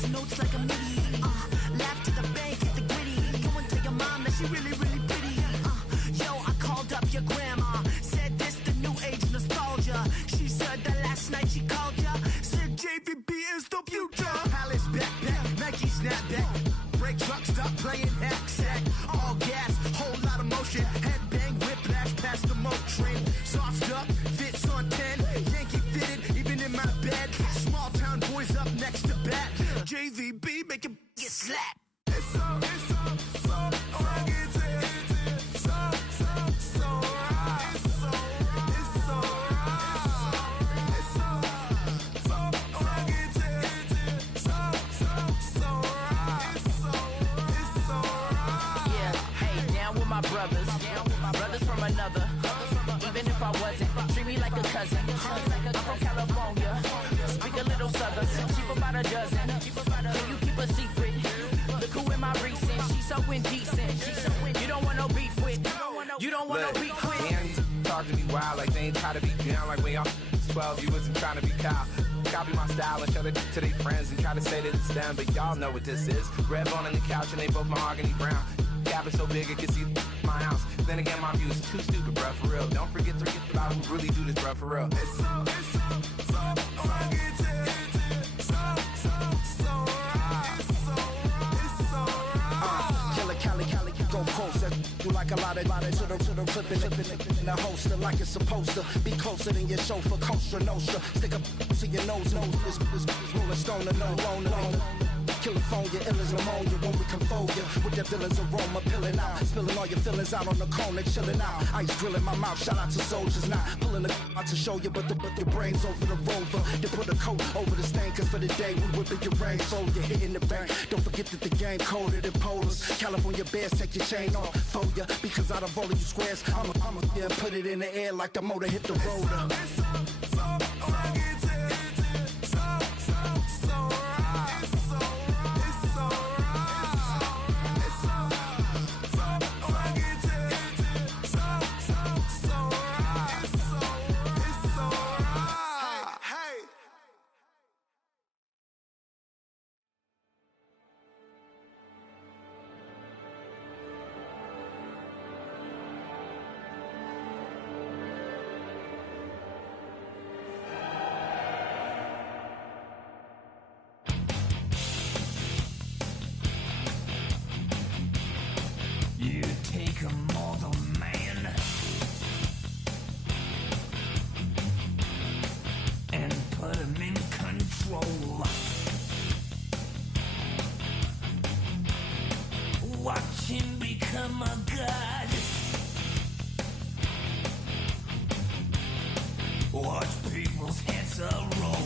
these notes like a MIDI. Laugh to the bank, hit the gritty. Go and tell your mom that she really, really pretty. Yo, I called up your grandma. Said this the new age nostalgia. She said that last night she called ya. Said JVB is the future. Palace backpack, Nike snapback. Break truck, stop playing hack sack. All gas, whole lot of motion. Headbang, whiplash, past the moat train. Soft up, fits on 10. Yankee fitted, even in my bed. Small town boys up next to bat. JVB, make it get slap. It's so rugged. So right. It's so rugged. It's so right. Yeah, hey, down with my brothers. Brothers from another. Even if I wasn't, treat me like a cousin. I'm from California. Speak a little southern. Cheap about a dozen. Can you keep a secret? Look who in my recent. She's so indecent. You don't want no beef with. You don't want no beef with. Man, talk to me wild like they ain't try to be down. Like when y'all 12, you wasn't trying to be Kyle. Copy my style and show it to their friends and try to say that it's them, but y'all know what this is. Red bone on the couch and they both mahogany brown. Cabin so big it can see my house. Then again, my view is too stupid, bruh, for real. Don't forget to get about who really do this, bruh, for real. It's so rugged. Cali, go post that you like a lot of to the flipping in the holster like it's supposed to be closer than your chauffeur, Costa Nostra. Stick up to your nose, this rolling stone and no loner. California, ill as pneumonia when we come for you. With that villain's aroma, pilling out. Spilling all your feelings out on the corner, chilling out. Ice grilling my mouth, shout out to soldiers now. Pulling the out to show you, but your brains over the rover. They put a coat over the stain, cause for the day we whipping your rain. So you're hitting the bank. Don't forget that the game coded in polars. California bears, take your chain off for ya. Because out of all of you squares, I'ma yeah, put it in the air like the motor hit the rotor. You take a mortal man and put him in control. Watch him become a god. Watch people's heads roll.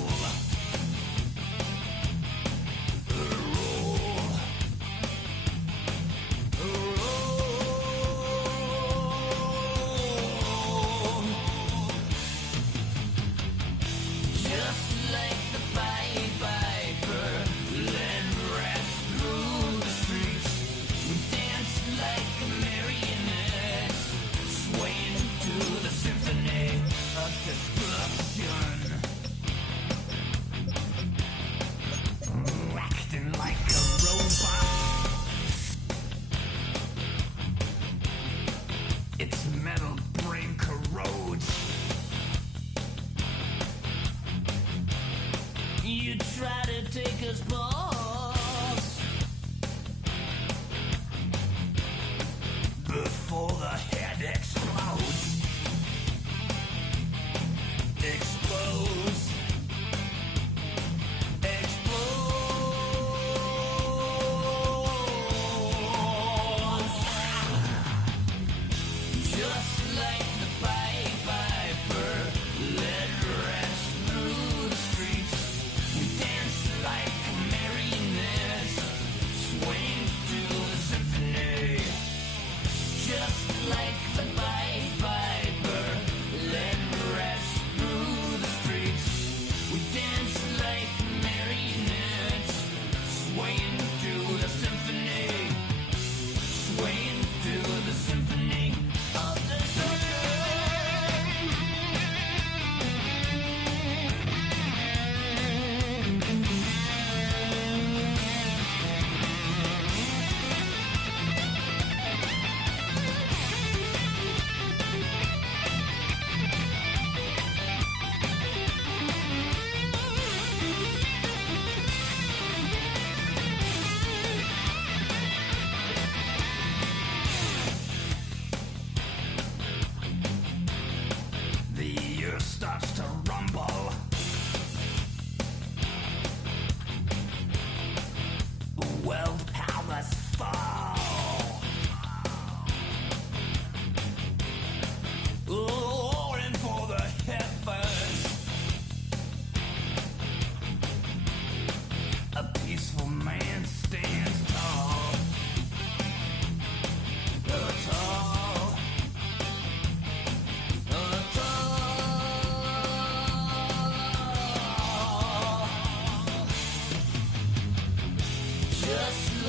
Acting like a robot. Its metal brain corrodes. You try to take us balls before the head explodes. Explodes. Just like the Pied Piper, led rats through the streets. You dance like a merry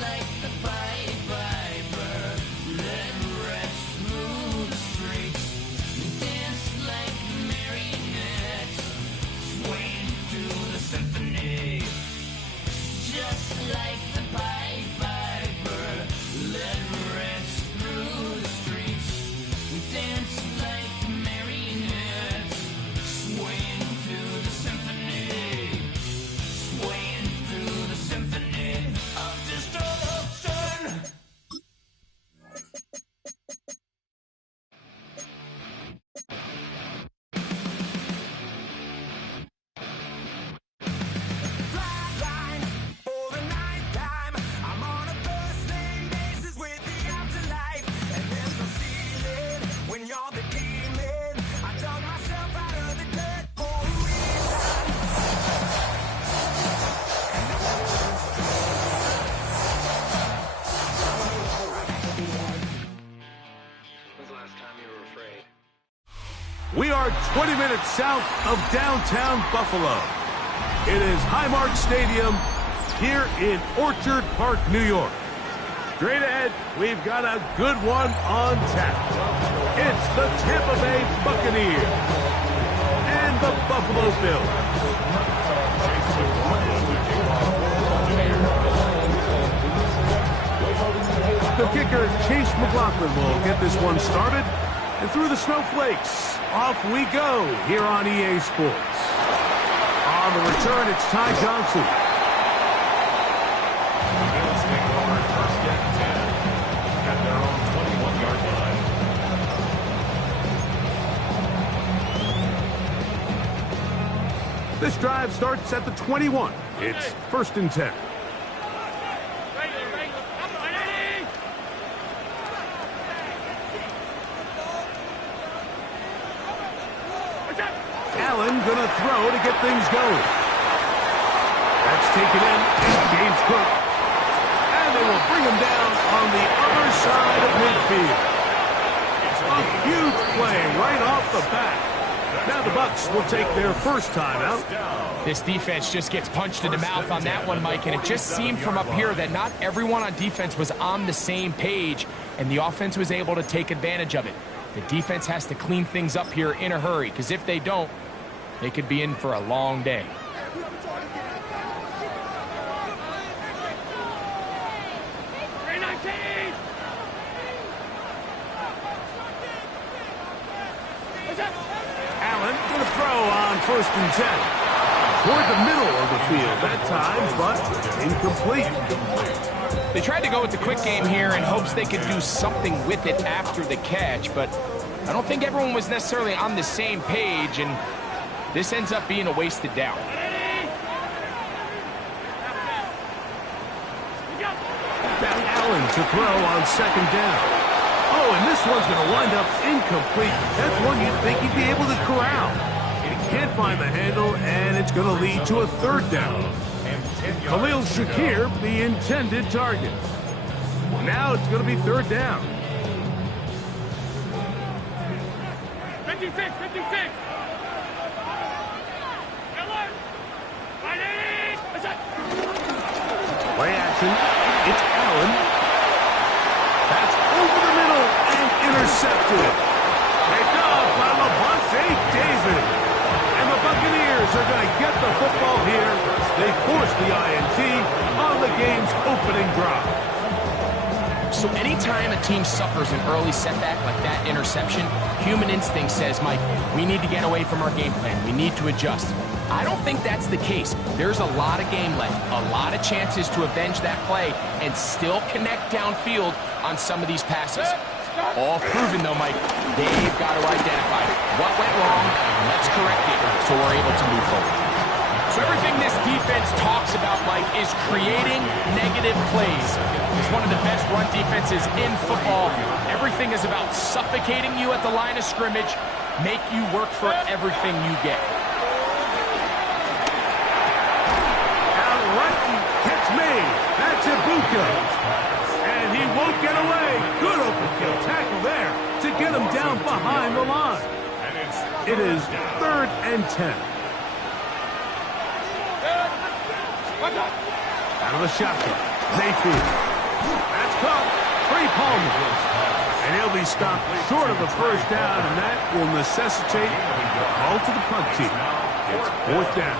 like the Pied Piper, let rest through the streets. Dance like marionettes, swaying through the symphony. Just like the Pied Piper, let rest through the streets. Dance like marionettes, swaying through the symphony. Swaying through the symphony of destruction. Flatline for the ninth time. I'm on a first name basis with the afterlife, and there's no ceiling when you're the demon. I dug myself out of the dirt for a reason. When's the last time you were afraid? We are 20 minutes south of downtown Buffalo. It is Highmark Stadium here in Orchard Park, New York. Straight ahead, we've got a good one on tap. It's the Tampa Bay Buccaneers and the Buffalo Bills. The kicker, Chase McLaughlin, will get this one started. And through the snowflakes, off we go here on EA Sports. On the return, it's Ty Johnson. Bills take over first and 10 at their own 21-yard line. This drive starts at the 21. It's first and 10. Allen gonna throw to get things going. That's taken in and James Cook. And they will bring him down on the other side of midfield. A huge play right off the bat. Now the Bucs will take their first timeout. This defense just gets punched in the mouth on that one, Mike, and it just seemed from up here that not everyone on defense was on the same page, and the offense was able to take advantage of it. The defense has to clean things up here in a hurry, because if they don't, they could be in for a long day. Allen going to throw on first and 10. Toward the middle of the field that time, but incomplete. They tried to go with the quick game here in hopes they could do something with it after the catch, but I don't think everyone was necessarily on the same page, and this ends up being a wasted down. Now Allen to throw on second down. Oh, and this one's going to wind up incomplete. That's one you'd think he'd be able to corral. He can't find the handle, and it's going to lead to a third down. Khalil Shakir, the intended target. Now it's going to be third down. 56. Play action. It's Allen. That's over the middle and intercepted. Picked off by Levante David. And the Buccaneers are going to get the football here. They force the INT on the game's opening drive. So anytime a team suffers an early setback like that interception, human instinct says, Mike, we need to get away from our game plan. We need to adjust. I don't think that's the case. There's a lot of game left, a lot of chances to avenge that play and still connect downfield on some of these passes. All proven, though, Mike, they've got to identify what went wrong, let's correct it so we're able to move forward. So everything this defense talks about, Mike, is creating negative plays. It's one of the best run defenses in football. Everything is about suffocating you at the line of scrimmage, make you work for everything you get. Catch made. That's Ibuka. And he won't get away. Good open field tackle there to get him down behind the line. It is third and 10. Out of the shotgun. Mayfield. That's caught. Trey Palmer. And he'll be stopped short of a first down, and that will necessitate a call to the punt team. It's fourth down.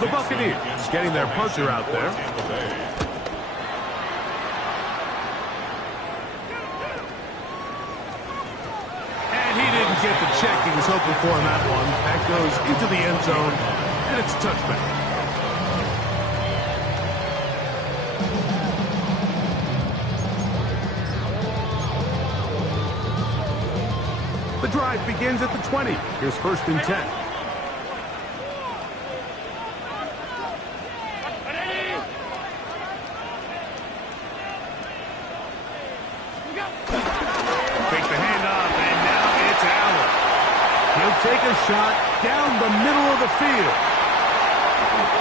The Buccaneers getting their punter out there. And he didn't get the check he was hoping for in that one. That goes into the end zone, and it's a touchback. The drive begins at the 20. Here's 1st and 10. Fake the handoff, and now it's Allen. He'll take a shot down the middle of the field.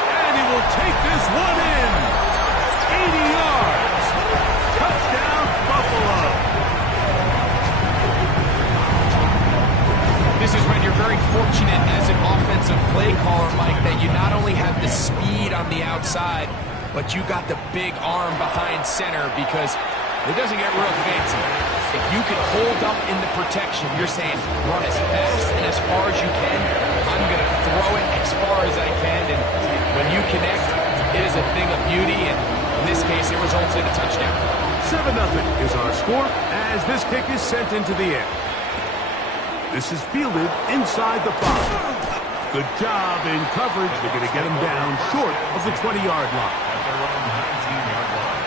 And he will take this one in. 80 yards. Touchdown, Buffalo. This is when you're very fortunate as an offensive play caller, Mike, that you not only have the speed on the outside, but you got the big arm behind center, because it doesn't get real fancy. If you can hold up in the protection, you're saying run as fast and as far as you can. I'm going to throw it as far as I can, and when you connect, it is a thing of beauty, and in this case, it results in a touchdown. 7-0 is our score as this kick is sent into the air. This is fielded inside the 5. Good job in coverage. They're going to get him down short of the 20-yard line. At their own 19-yard line.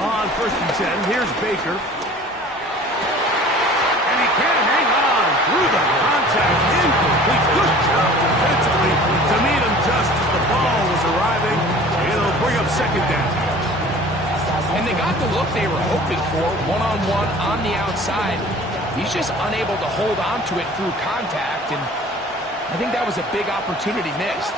On 1st and 10, here's Baker. Through the contact, incomplete. Good job defensively to meet him just as the ball was arriving. It'll bring up 2nd down. And they got the look they were hoping for, one-on-one on the outside. He's just unable to hold on to it through contact, and I think that was a big opportunity missed.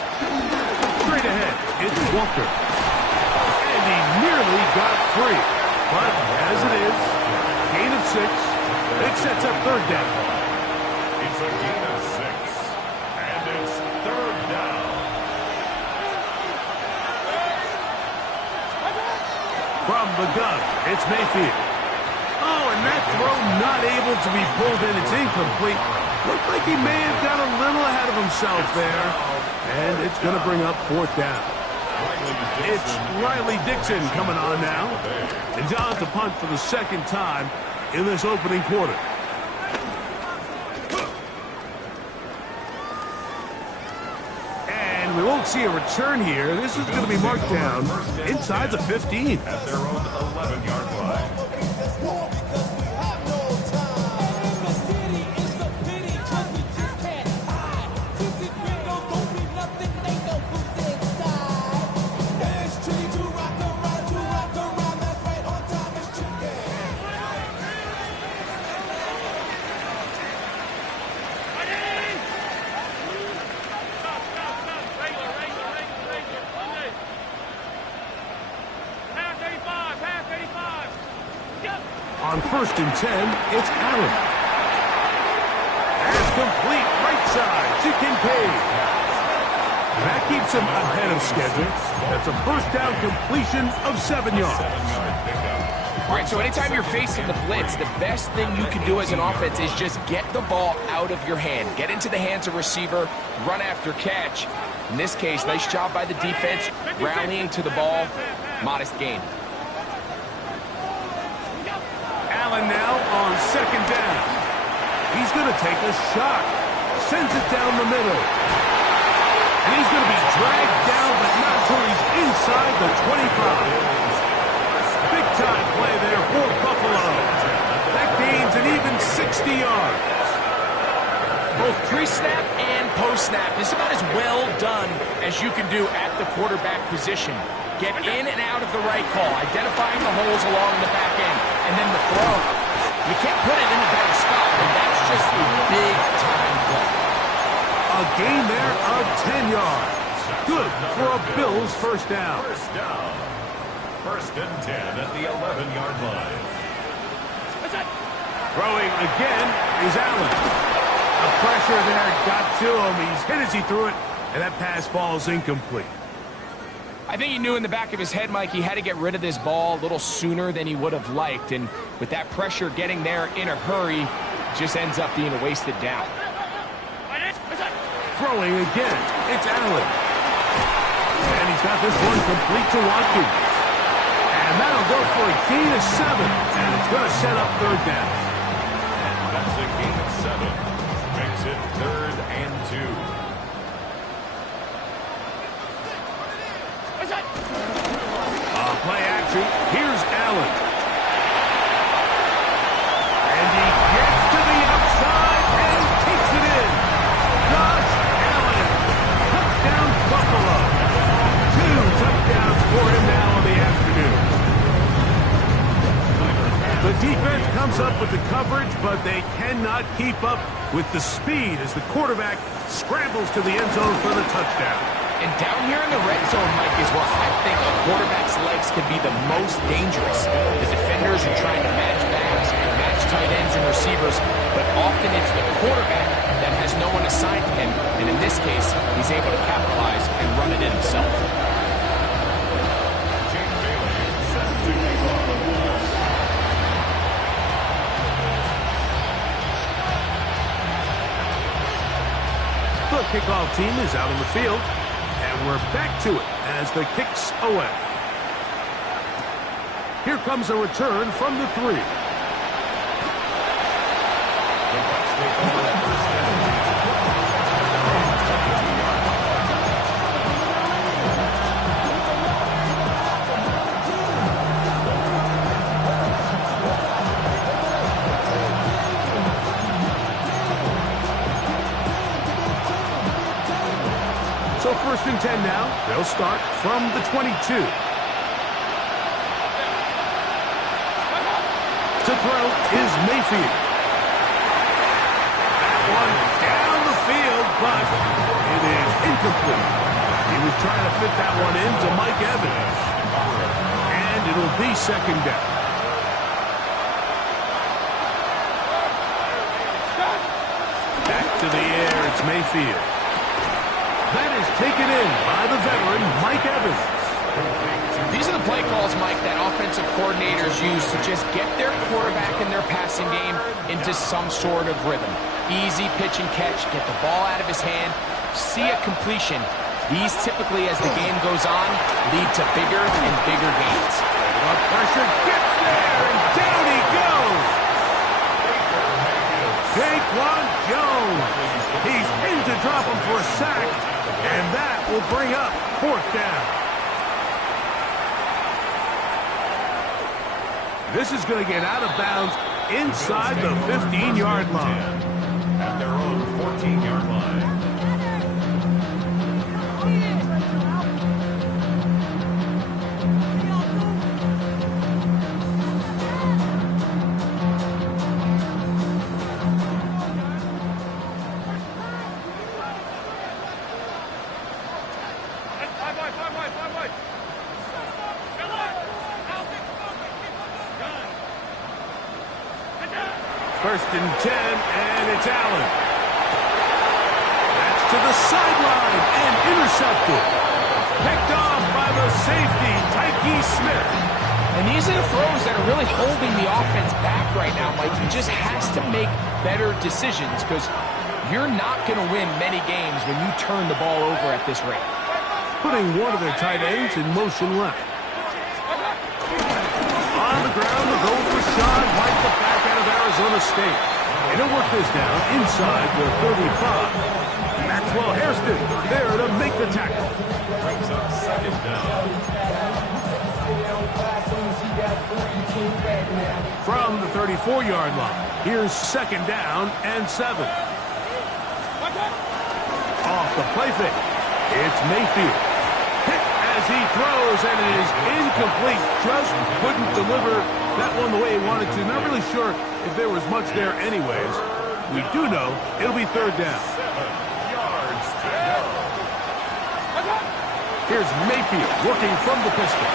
Straight ahead, it's Walker. And he nearly got free. But as it is, gain of 6. It sets up 3rd down. It's a gain of 6, and it's 3rd down. From the gun, it's Mayfield. Oh, and that throw not able to be pulled in. It's incomplete. Looked like he may have got a little ahead of himself there. And it's going to bring up 4th down. It's Riley Dixon coming on now. And John to punt for the 2nd time in this opening quarter. We won't see a return here. This is going to be marked down inside the 15. At their own 11-yard line. On 1st and 10, it's Allen. Pass complete, right side to Kincaid. That keeps him ahead of schedule. That's a 1st down completion of 7 yards. All right, so anytime you're facing the blitz, the best thing you can do as an offense is just get the ball out of your hand. Get into the hands of receiver, run after catch. In this case, nice job by the defense, rallying to the ball, modest gain. Allen now on 2nd down. He's going to take a shot. Sends it down the middle. And he's going to be dragged down, but not until he's inside the 25. Big-time play there for Buffalo. That gains an even 60 yards. Both pre-snap and post-snap is about as well done as you can do at the quarterback position. Get in and out of the right call, identifying the holes along the back end, and then the throw. You can't put it in a better spot, and that's just a big-time play. A gain there of 10 yards. Good for a Bills first down. First down. 1st and 10 at the 11-yard line. Throwing again is Allen. The pressure there got to him. He's hit as he threw it, and that pass falls incomplete. I think he knew in the back of his head, Mike, he had to get rid of this ball a little sooner than he would have liked. And with that pressure getting there in a hurry, it just ends up being a wasted down. Throwing again, it's Allen. And he's got this one complete to Watkins. And that'll go for a gain of 7. And it's going to set up 3rd down. And that's a gain of 7. Makes it 3rd and 2. Play action. Here's Allen. And he gets to the outside and takes it in. Josh Allen. Touchdown Buffalo. 2 touchdowns for him now in the afternoon. The defense comes up with the coverage, but they cannot keep up with the speed as the quarterback scrambles to the end zone for the touchdown. And down here in the red zone, Mike, is where I think a quarterback's legs can be the most dangerous. The defenders are trying to match backs, match tight ends and receivers, but often it's the quarterback that has no one assigned to him, and in this case, he's able to capitalize and run it in himself. The kickoff team is out on the field. And we're back to it as the kick's away. Here comes a return from the 3. So 1st and 10 now. They'll start from the 22. To throw is Mayfield. That one down the field, but it is incomplete. He was trying to fit that one into Mike Evans. And it'll be 2nd down. Back to the air, it's Mayfield. That is taken in by the veteran, Mike Evans. These are the play calls, Mike, that offensive coordinators use to just get their quarterback and their passing game into some sort of rhythm. Easy pitch and catch, get the ball out of his hand, see a completion. These typically, as the game goes on, lead to bigger and bigger gains. The pressure gets there, and down he goes. Daquan Jones. He's in to drop him for a sack, and that will bring up 4th down. This is going to get out of bounds inside the 15-yard line. At their own 14-yard line. First and 10, and it's Allen. That's to the sideline and intercepted. Picked off by the safety, Tyke Smith. And these are the throws that are really holding the offense back right now, Mike. He just has to make better decisions because you're not going to win many games when you turn the ball over at this rate. Putting one of their tight ends in motion left. On the ground, the goal for Sean White, the back out of Arizona State. And he'll work this down inside the 35. Maxwell Hairston there to make the tackle. Brings up 2nd down. From the 34-yard line, here's 2nd down and 7. Off the play fake, it's Mayfield. Hit as he throws, and it is incomplete. Just couldn't deliver that one the way he wanted to. Not really sure if there was much there anyways. We do know it'll be 3rd down. 7 yards to go. Here's Mayfield working from the pistol.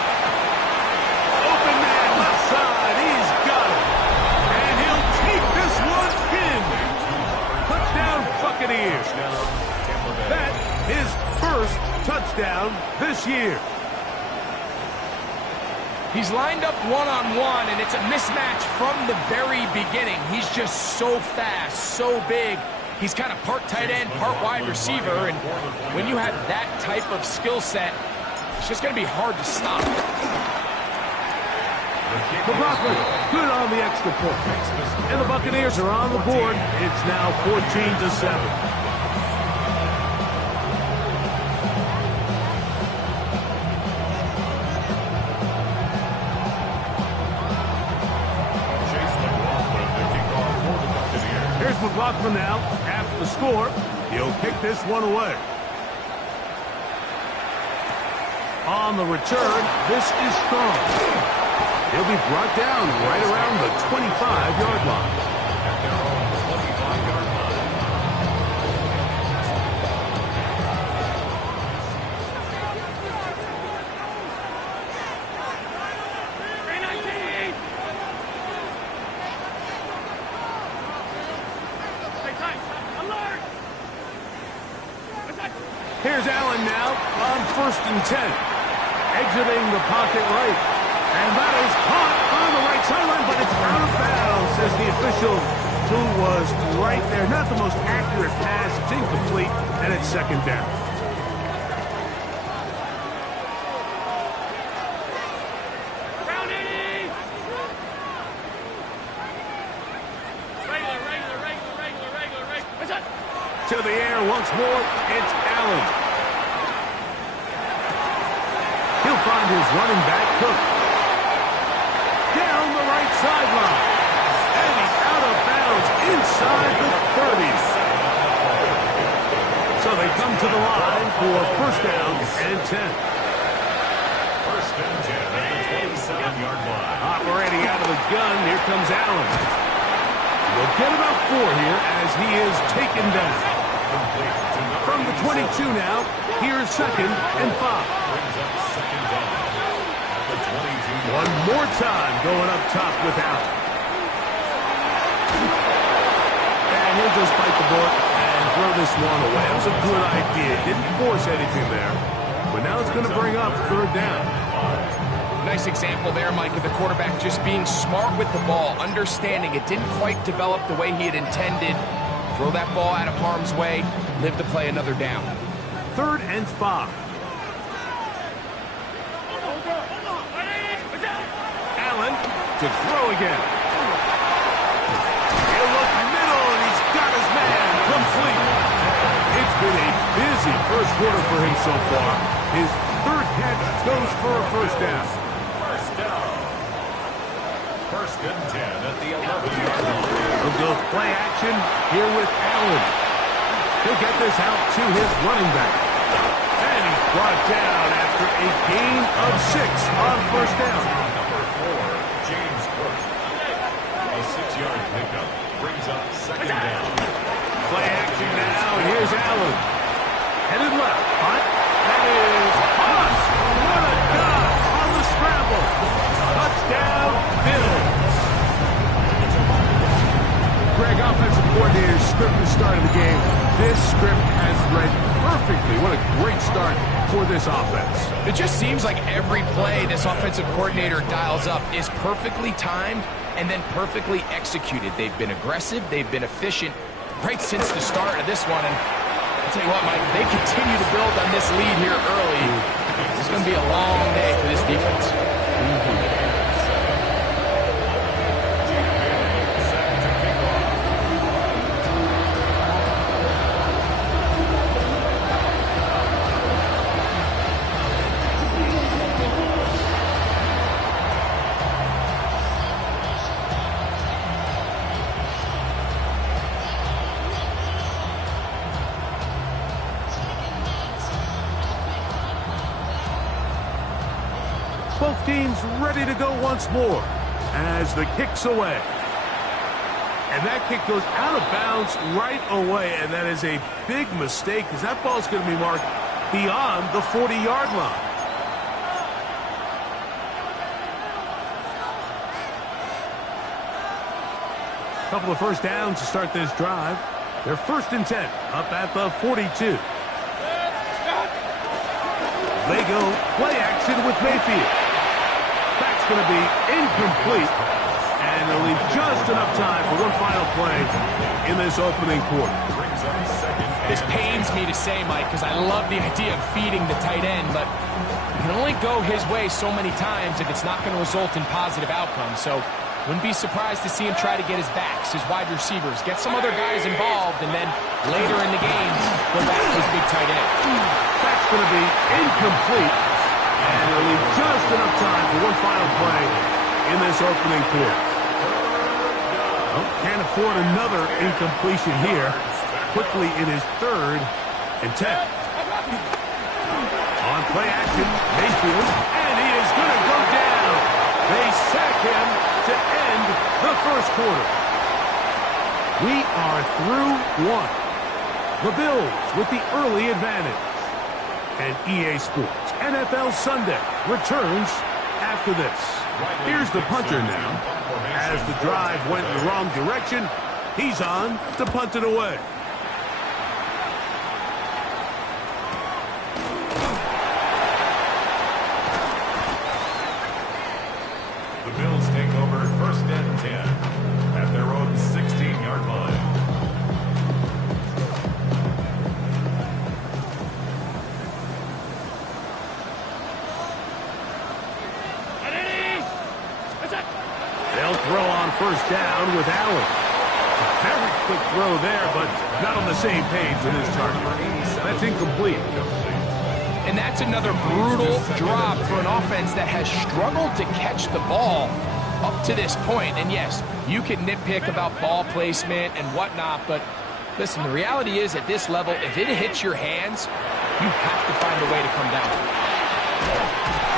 Open man left side. He's got it. And he'll take this one in. Touchdown Buccaneers. That his first touchdown this year. He's lined up one-on-one, and it's a mismatch from the very beginning. He's just so fast, so big. He's kind of part tight end, part wide receiver, and when you have that type of skill set, it's just going to be hard to stop. McLaughlin, good on the extra point. And the Buccaneers are on the board. It's now 14-7. McLaughlin now, half the score. He'll kick this one away. On the return, this is strong. He'll be brought down right around the 25-yard line. At their own 25-yard line. Here's Allen now on 1st and 10. Exiting the pocket right. And that is caught on the right sideline, but it's out of bounds, says the official, who was right there. Not the most accurate pass. It's incomplete, and it's 2nd down. To the air once more, it's Allen. He'll find his running back, Cook. Down the right sideline. And he's out of bounds inside the 30s. So they come to the line for 1st down and 10. 1st and 10 at the 27-yard line. Operating out of the gun, here comes Allen. We'll get about 4 here as he is taken down. From the 22 now, here's 2nd and 5. Brings up 2nd down. The 22. One more time going up top with Allen. And he'll just bite the bullet and throw this one away. That was a good idea. Didn't force anything there. But now it's going to bring up 3rd down. Nice example there, Mike, of the quarterback just being smart with the ball, understanding it didn't quite develop the way he had intended. Throw that ball out of harm's way, live to play another down. 3rd and 5. Allen to throw again. He'll look middle, and he's got his man complete. It's been a busy first quarter for him so far. His 3rd catch goes for a 1st down. 1st down. 1st and 10 at the 11-yard line. He'll go play action here with Allen. He'll get this out to his running back. And he's brought down after a gain of 6 on 1st down. Number 4, James Cook. A 6-yard pickup brings up 2nd down. Play action now, and here's Allen. Headed left, hot. That is hot. What a dodge on the scramble. Touchdown, Bills. Greg, offensive coordinator's script at the start of the game. This script has read perfectly. What a great start for this offense. It just seems like every play this offensive coordinator dials up is perfectly timed and then perfectly executed. They've been aggressive. They've been efficient right since the start of this one. And I'll tell you what, Mike, they continue to build on this lead here early. It's going to be a long day for this defense. Both teams ready to go once more as the kick's away. And that kick goes out of bounds right away, and that is a big mistake because that ball's going to be marked beyond the 40-yard line. Couple of first downs to start this drive. They're 1st and 10, up at the 42. They go play action with Mayfield. That's going to be incomplete, and they'll leave just enough time for one final play in this opening quarter. This pains me to say, Mike, because I love the idea of feeding the tight end, but you can only go his way so many times if it's not going to result in positive outcomes. So wouldn't be surprised to see him try to get his backs, his wide receivers, get some other guys involved, and then later in the game, go back to his big tight end. That's going to be incomplete, and they'll leave just enough time for one final play in this opening quarter. Well, can't afford another incompletion here. Quickly in his 3rd and 10. On play action, Mayfield, and he is going to go down. They sack him to end the first quarter. We are through one. The Bills with the early advantage. And EA Sports NFL Sunday returns after this. Here's the punter now. As the drive went in the wrong direction, he's on to punt it away. The Bills take over 1st and 10 at their own 16-yard line. They'll throw on 1st down with Allen. A very quick throw there, but not on the same page with his target. That's incomplete. And that's another brutal drop for an offense that has struggled to catch the ball up to this point. And yes, you can nitpick about ball placement and whatnot, but listen, the reality is at this level, if it hits your hands, you have to find a way to come down.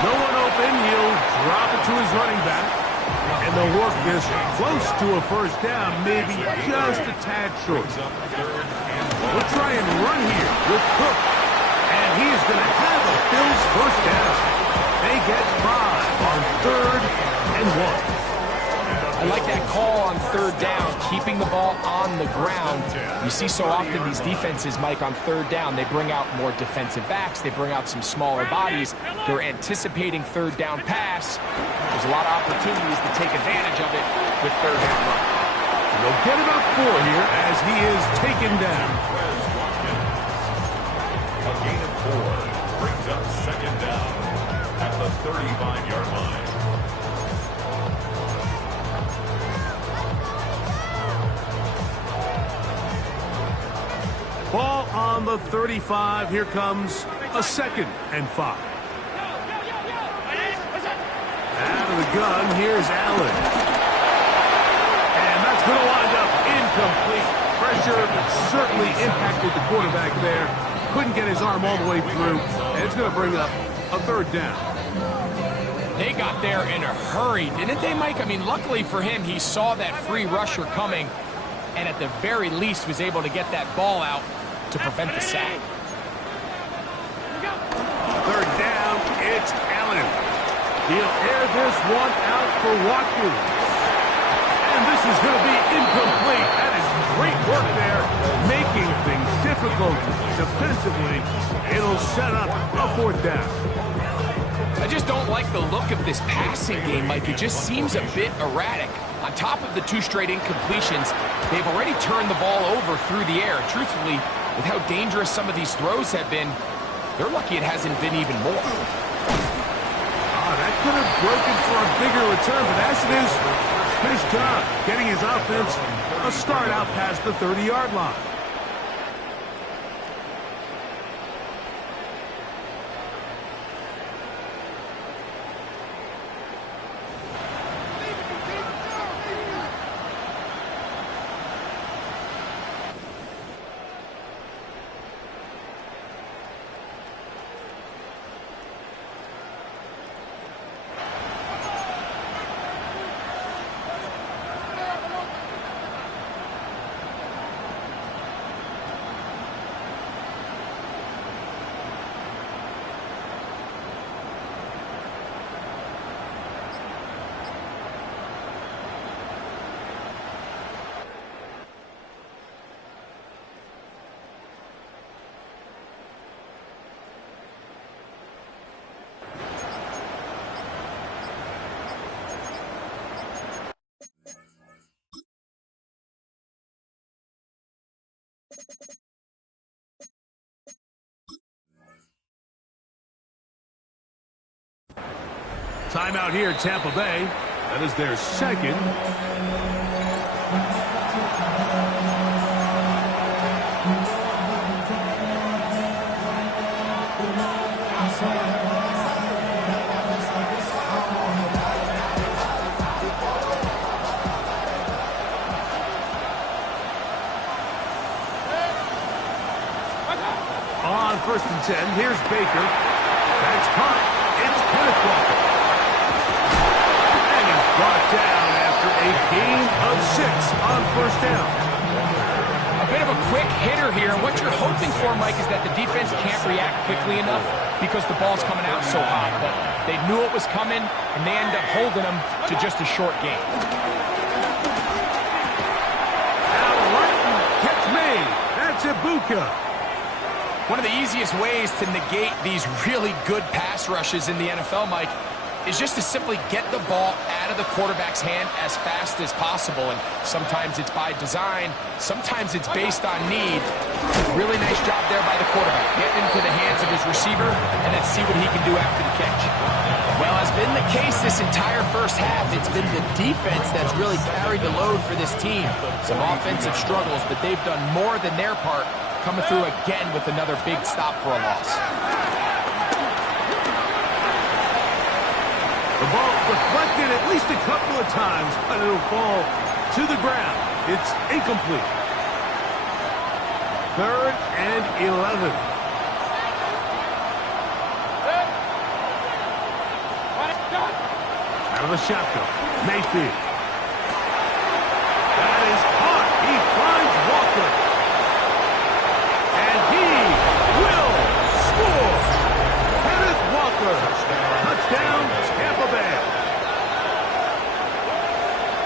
No one open, he'll drop it to his running back. And they'll work this close to a 1st down, maybe just a tad short. We'll try and run here with Cook. And he is going to have a Bills 1st down. They get 5 on 3rd and 1. I like that call on 3rd down, keeping the ball on the ground. You see so often these defenses, Mike, on 3rd down, they bring out more defensive backs. They bring out some smaller bodies. They're anticipating 3rd down pass. There's a lot of opportunities to take advantage of it with 3rd down run. And they'll get about 4 here as he is taken down. A gain of 4 brings up 2nd down at the 35-yard line. Ball on the 35. Here comes a 2nd and 5. Out of the gun, here's Allen. And that's going to wind up incomplete. Pressure certainly impacted the quarterback there. Couldn't get his arm all the way through. And it's going to bring up a 3rd down. They got there in a hurry, didn't they, Mike? I mean, luckily for him, he saw that free rusher coming and at the very least was able to get that ball out to prevent the sack. 3rd down, it's Allen. He'll air this one out for Watkins. And this is going to be incomplete. That is great work there, making things difficult defensively. It'll set up a 4th down. I just don't like the look of this passing game, Mike. It just seems a bit erratic. On top of the 2 straight incompletions, they've already turned the ball over through the air. Truthfully, with how dangerous some of these throws have been, they're lucky it hasn't been even more. That could have broken for a bigger return, but as it is, nice job getting his offense a start out past the 30-yard line. Timeout here, Tampa Bay. That is their second. On 1st and 10, here's Baker. That's caught. It's Kenneth Walker. And he's brought down after a gain of 6 on 1st down. A bit of a quick hitter here. What you're hoping for, Mike, is that the defense can't react quickly enough because the ball's coming out so hot. But they knew it was coming, and they end up holding them to just a short gain. Now Martin gets made. That's Ibuka. One of the easiest ways to negate these really good pass rushes in the NFL, Mike, is just to simply get the ball out of the quarterback's hand as fast as possible. And sometimes it's by design, sometimes it's based on need. Really nice job there by the quarterback. Getting into the hands of his receiver and then see what he can do after the catch. Well, as been the case this entire first half, it's been the defense that's really carried the load for this team. Some offensive struggles, but they've done more than their part, coming through again with another big stop for a loss. The ball deflected at least a couple of times, but it'll fall to the ground. It's incomplete. 3rd and 11. Out of the shotgun, Mayfield. That is caught. He finds Walker. And he will score. Kenneth Walker. Touchdown, Tampa Bay.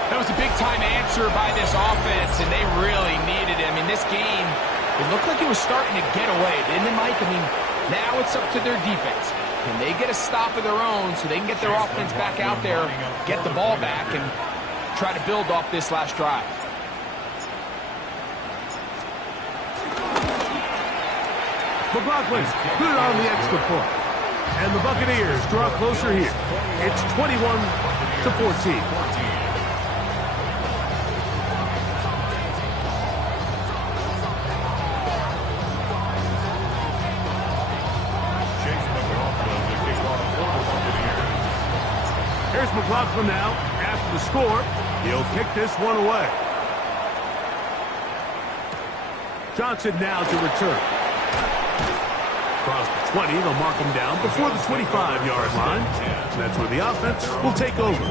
That was a big-time answer by this offense, and they really needed it. I mean, this game, it looked like it was starting to get away, didn't it, Mike? I mean, now it's up to their defense. Can they get a stop of their own so they can get their offense back out there, get the ball back, and try to build off this last drive? McLaughlin good on the extra point. And the Buccaneers draw closer here. It's 21-14. Here's McLaughlin now. After the score, he'll kick this one away. Johnson now to return. Across the 20, they'll mark him down before the 25-yard line. That's where the offense will take over.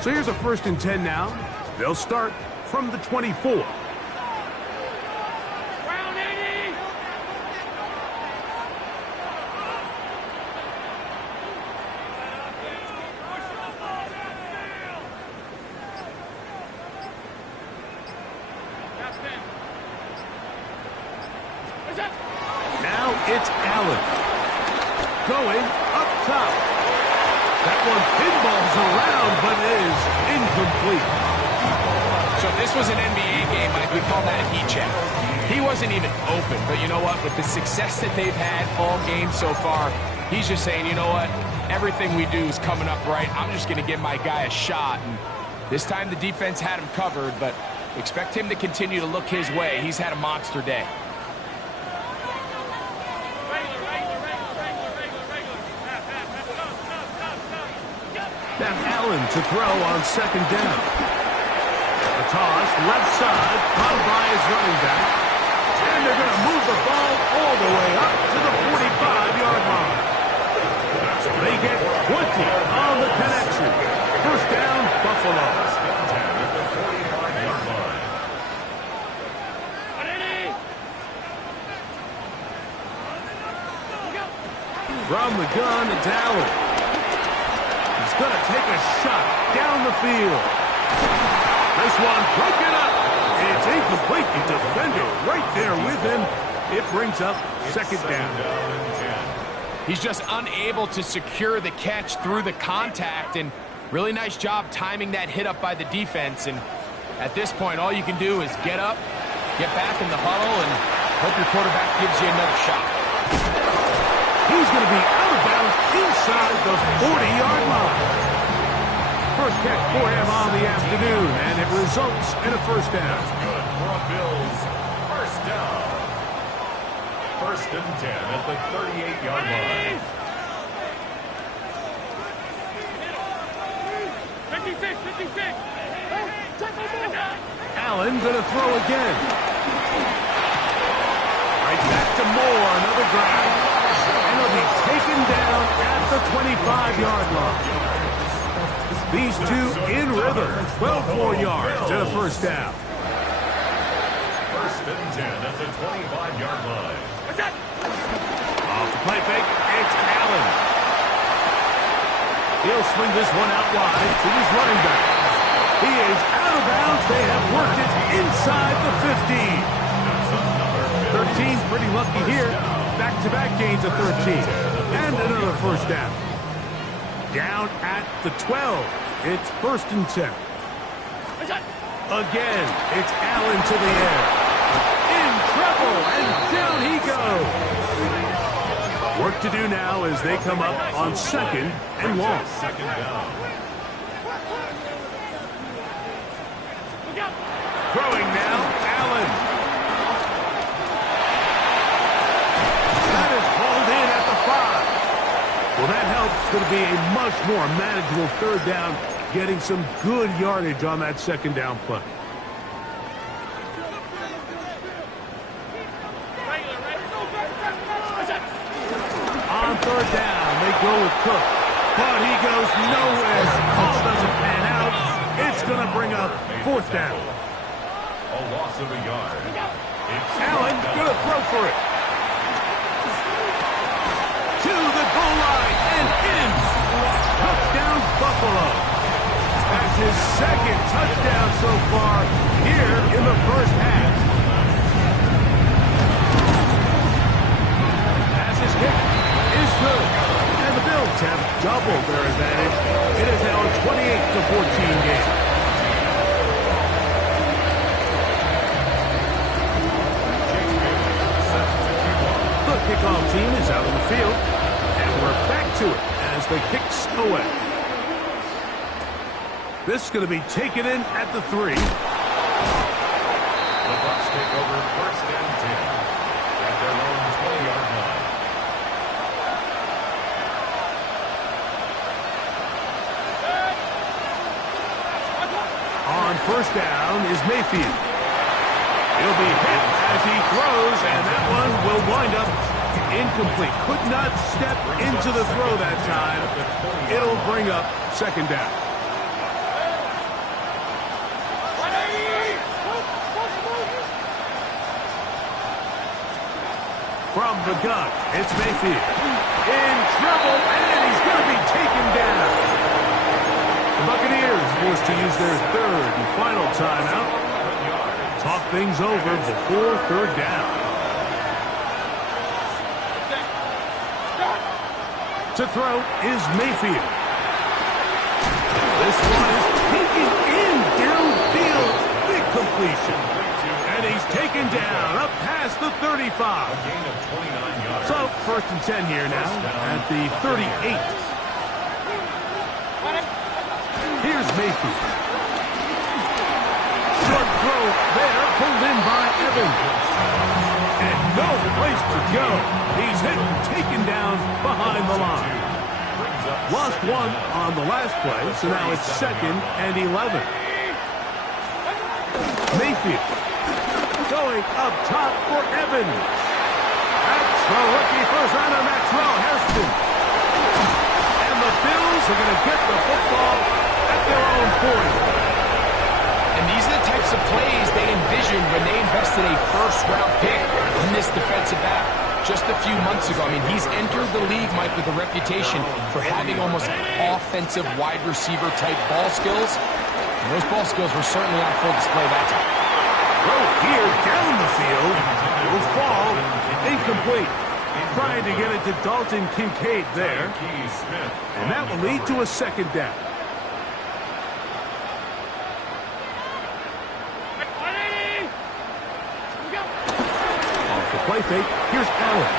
So here's a 1st and 10 now. They'll start from the 24. Now it's Allen. Going up top. That one pinballs around, but is incomplete. So if this was an NBA game, Mike, we'd call that a heat check. He wasn't even open, but you know what? With the success that they've had all game so far, he's just saying, you know what? Everything we do is coming up right. I'm just going to give my guy a shot. And this time the defense had him covered, but expect him to continue to look his way. He's had a monster day. Now Allen to throw on 2nd down. The toss, left side, caught by his running back. And they're going to move the ball all the way up to the 45-yard line. They get 20 on the connection. 1st down, Buffalo. From the gun, it's Allen. He's going to take a shot down the field. This one broken up. It's incomplete. The defender right there with him. It brings up 2nd down. He's just unable to secure the catch through the contact, and Really nice job timing that hit up by the defense, and at this point, all you can do is get up, get back in the huddle, and hope your quarterback gives you another shot. He's going to be out of bounds inside the 40-yard line. First catch for him on the afternoon, and it results in a first down. Good for a Bills first down. First and 10 at the 38-yard line. 56. Allen going to throw again. Right back to Moore, another grab. And he'll be taken down at the 25-yard line. These two in rhythm. 12 more yards to the first down. First and 10 at the 25-yard line. Off the play fake, it's Allen. He'll swing this one out wide to his running back. He is out of bounds. They have worked it inside the 15. 13, pretty lucky here. Back-to-back gains of 13. And another first down. Down at the 12. It's first and 10. Again, it's Allen to the air. In trouble, and down he goes. Work to do now as they come up on second and long. Second down. Throwing now, Allen. That is hauled in at the 5. Well, that helps. It's going to be a much more manageable third down, getting some good yardage on that second down play. On third down, they go with Cook. But he goes nowhere. Ball doesn't pan out. It's going to bring up fourth down. A loss of a yard. Allen going to throw for it. To the goal line and in. Touchdown Buffalo. That's his second touchdown so far here in the first half. As his kick is good. And the Bills have doubled their advantage. It is now a 28-14 game. The kickoff team is out on the field, and we're back to it as the kicks away. This is going to be taken in at the 3. The Bucs take over first and 10 at their own 20-yard line. On first down is Mayfield. He'll be hit as he throws, and that one will wind up incomplete. Could not step into the throw that time. It'll bring up second down. From the gun, it's Mayfield. In trouble, and he's going to be taken down. The Buccaneers forced to use their third and final timeout. Talk things over before third down. To throw is Mayfield. This one is taken in downfield. Big completion. And he's taken down up past the 35. A gain of 29 yards. So first and 10 here now at the 38. Here's Mayfield. Short throw there, pulled in by Evans. And no place to go. He's hit and taken down behind the line. Lost one on the last play, so now it's second and 11. Mayfield going up top for Evans. That's the rookie first rounder, Maxwell Hairston. And the Bills are going to get the football at their own 40. And these are the types of plays they envisioned when they invested a first-round pick in this defensive back just a few months ago. I mean, he's entered the league, Mike, with a reputation for having almost offensive wide receiver-type ball skills. And those ball skills were certainly on full display that time. Throw here down the field. Will fall. Incomplete. Trying to get it to Dalton Kincaid there. And that will lead to a second down. fake. Here's Allen.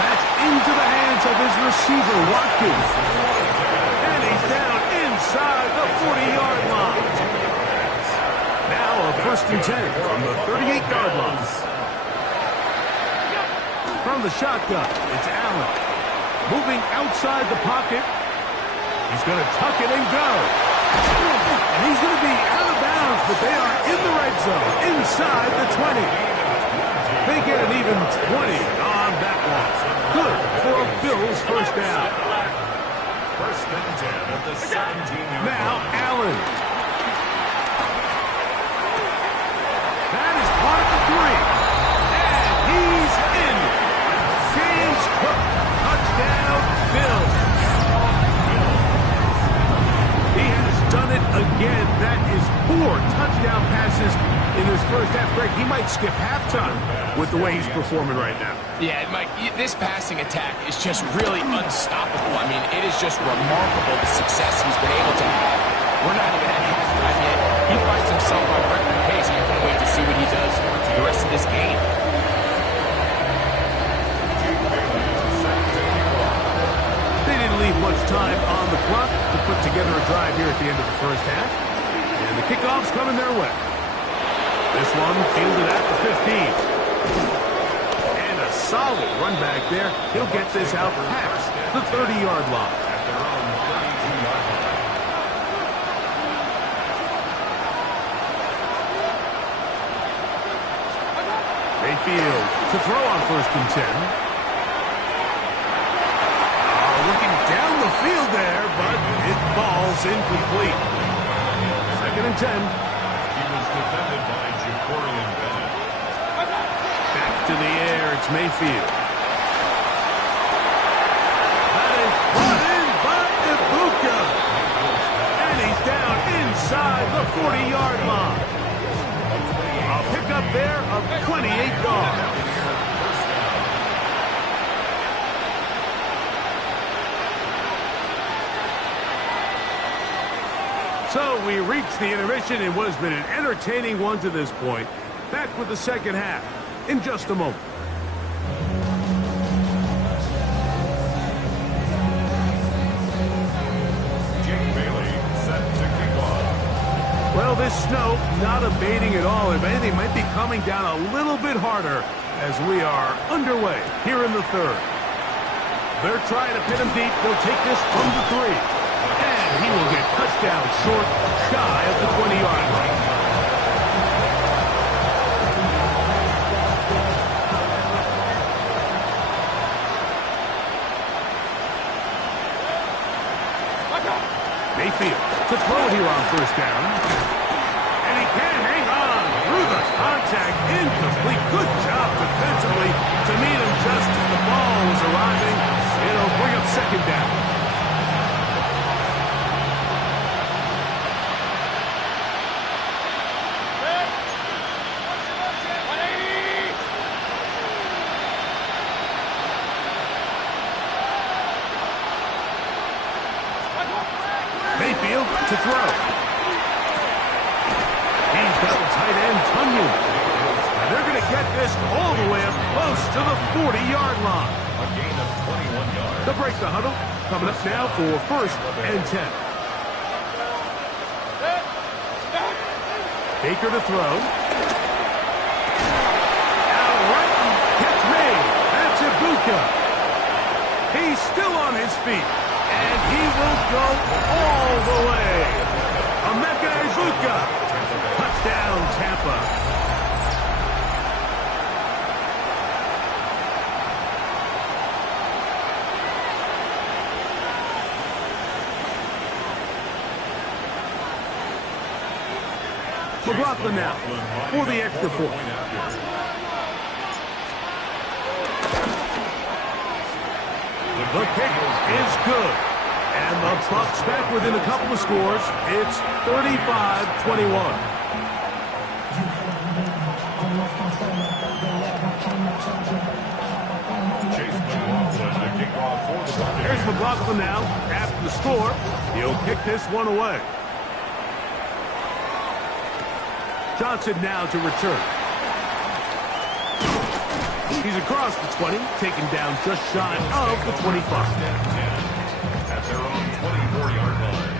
That's into the hands of his receiver, Watkins. And he's down inside the 40-yard line. Now a 1st and 10 from the 38-yard line. From the shotgun, it's Allen. Moving outside the pocket. He's going to tuck it and go. And he's going to be out of bounds, but they are in the red zone, inside the 20. They get an even 20 on that one. Good for a Bills 1st down. 1st and 10 at the 17-yard line. Now Allen. That is part of the 3. And he's in. James Cook. Touchdown, Bills. He has done it again. That is 4 touchdown passes in his 1st half. Greg, he might skip halftime with the way he's performing right now. Yeah, Mike, this passing attack is just really unstoppable. I mean, it is just remarkable the success he's been able to have. We're not even at halftime yet. He finds himself on record pace. I can't wait to see what he does the rest of this game. They didn't leave much time on the clock to put together a drive here at the end of the 1st half. And the kickoff's coming their way. This one fielded at the 15. And a solid run back there. He'll get this out past the 30-yard line. At their own 32-yard line. Mayfield to throw on 1st and 10. Looking down the field there, but it falls incomplete. 2nd and 10. He was defended by Jacorian Bennett. Back to the air, it's Mayfield. That is brought in by Ibuka. And he's down inside the 40-yard line. A pickup there of 28 yards. So we reach the intermission in what has been an entertaining one to this point. Back with the 2nd half in just a moment. Jake Bailey set to kick off. Well, this snow not abating at all. If anything, might be coming down a little bit harder as we are underway here in the 3rd. They're trying to pin him deep. They'll take this from the 3. And he will get touchdown short, shy of the 20-yard line. Mayfield to throw here on 1st down. And he can't hang on through the contact. Incomplete. Good job defensively to meet him just as the ball was arriving. It'll bring up 2nd down. Mayfield to throw. He's got the tight end, Tunyon. And they're going to get this all the way up close to the 40-yard line. A gain of 21 yards. They'll break the huddle. Coming up now for 1st and 10. Baker to throw. Out right, catch made. That's Ibuka. He's still on his feet. And he will go all the way. Emeka Ibuka. Touchdown, Tampa. McLaughlin now for the extra point. The kick is good. And the Bucs back within a couple of scores. It's 35-21. Here's McLaughlin now after the score. He'll kick this one away. Johnson now to return. He's across the 20, taken down just shy of the 25. At their own 24-yard line.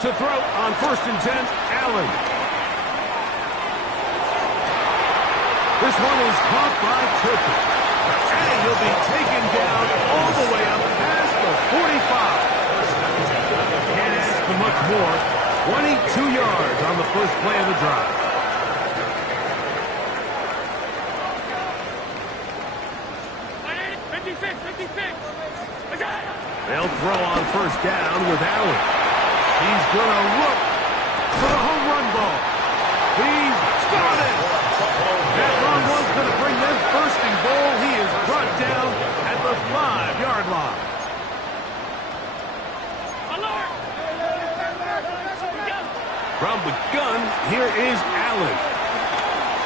To throw on 1st and 10, Allen. This one is caught by Turpin. And he'll be taken down all the way up past the 45. Can't ask for much more. 22 yards on the first play of the drive. They'll throw on 1st down with Allen. He's going to look for the home run ball. He's got it. That long one's going to bring them 1st and goal. He is brought down at the 5-yard line. From the gun, here is Allen.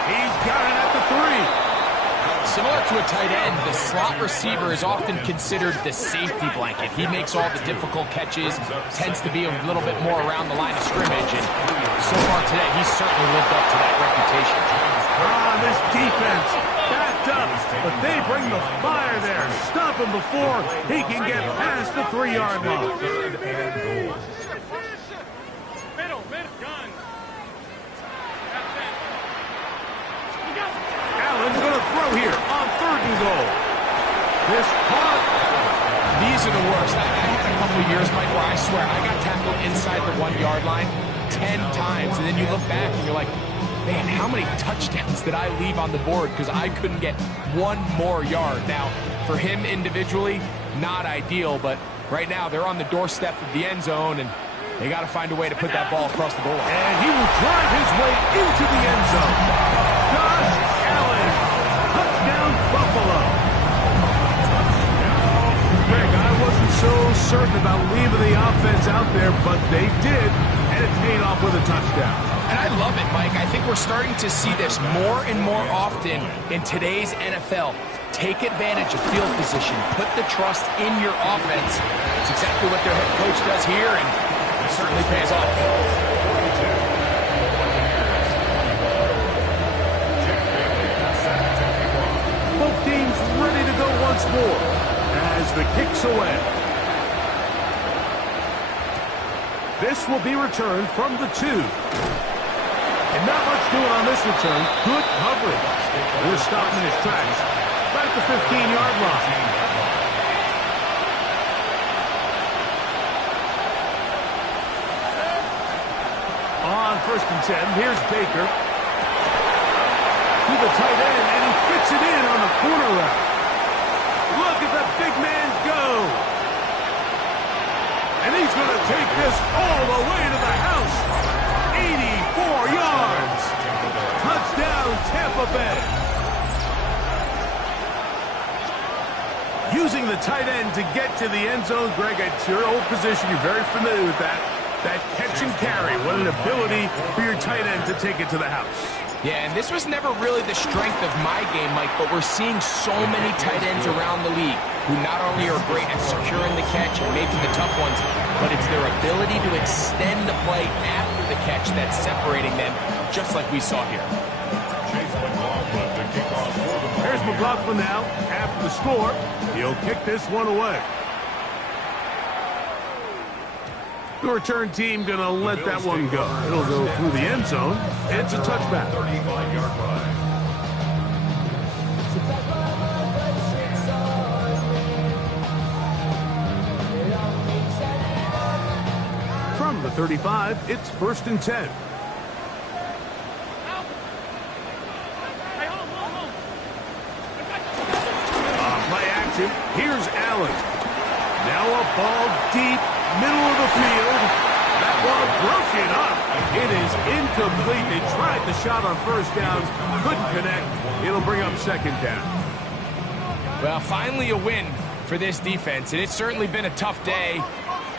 He's got it at the 3. Similar to a tight end, the slot receiver is often considered the safety blanket. He makes all the difficult catches, tends to be a little bit more around the line of scrimmage, and so far today, he's certainly lived up to that reputation. This defense backed up, but they bring the fire there. Stop him before he can get past the 3-yard line. 3rd and goal. Allen's going to throw here on 3rd and goal. This caught. These are the worst. I had a couple of years, Mike, where I swear I got tackled inside the 1-yard line 10 times, and then you look back and you're like, man, how many touchdowns did I leave on the board because I couldn't get one more yard? Now, for him individually, not ideal, but right now they're on the doorstep of the end zone, and they got to find a way to put that ball across the goal line. And he will drive his way into the end zone. Josh Allen, touchdown Buffalo. Greg, I wasn't so certain about leaving the offense out there, but they did, and it paid off with a touchdown. And I love it, Mike. I think we're starting to see this more and more often in today's NFL. Take advantage of field position. Put the trust in your offense. It's exactly what their head coach does here, and it certainly pays off. Both teams ready to go once more as the kick's away. This will be returned from the 2. And not much doing on this return. Good coverage. We're stopping his tracks. Back to 15-yard line. On 1st and 10, here's Baker. To the tight end, and he fits it in on the corner route. Look at the big man go. And he's going to take this all the way to the house. 84 yards. Touchdown, Tampa Bay. Using the tight end to get to the end zone, Greg, it's your old position. You're very familiar with that. That catch and carry. What an ability for your tight end to take it to the house. Yeah, and this was never really the strength of my game, Mike, but we're seeing so many tight ends around the league who not only are great at securing the catch and making the tough ones, but it's their ability to extend the play after the catch that's separating them, just like we saw here. There's McLaughlin now. After the score, he'll kick this one away. The return team going to let that one go. It'll go through the end zone. It's a touchback. 35-yard line. From the 35, it's 1st and 10. Play action. Here's Allen. Now a ball deep, middle of the field. That ball broken up. It is incomplete. They tried the shot on 1st down. Couldn't connect. It'll bring up 2nd down. Well, finally a win for this defense, and it's certainly been a tough day.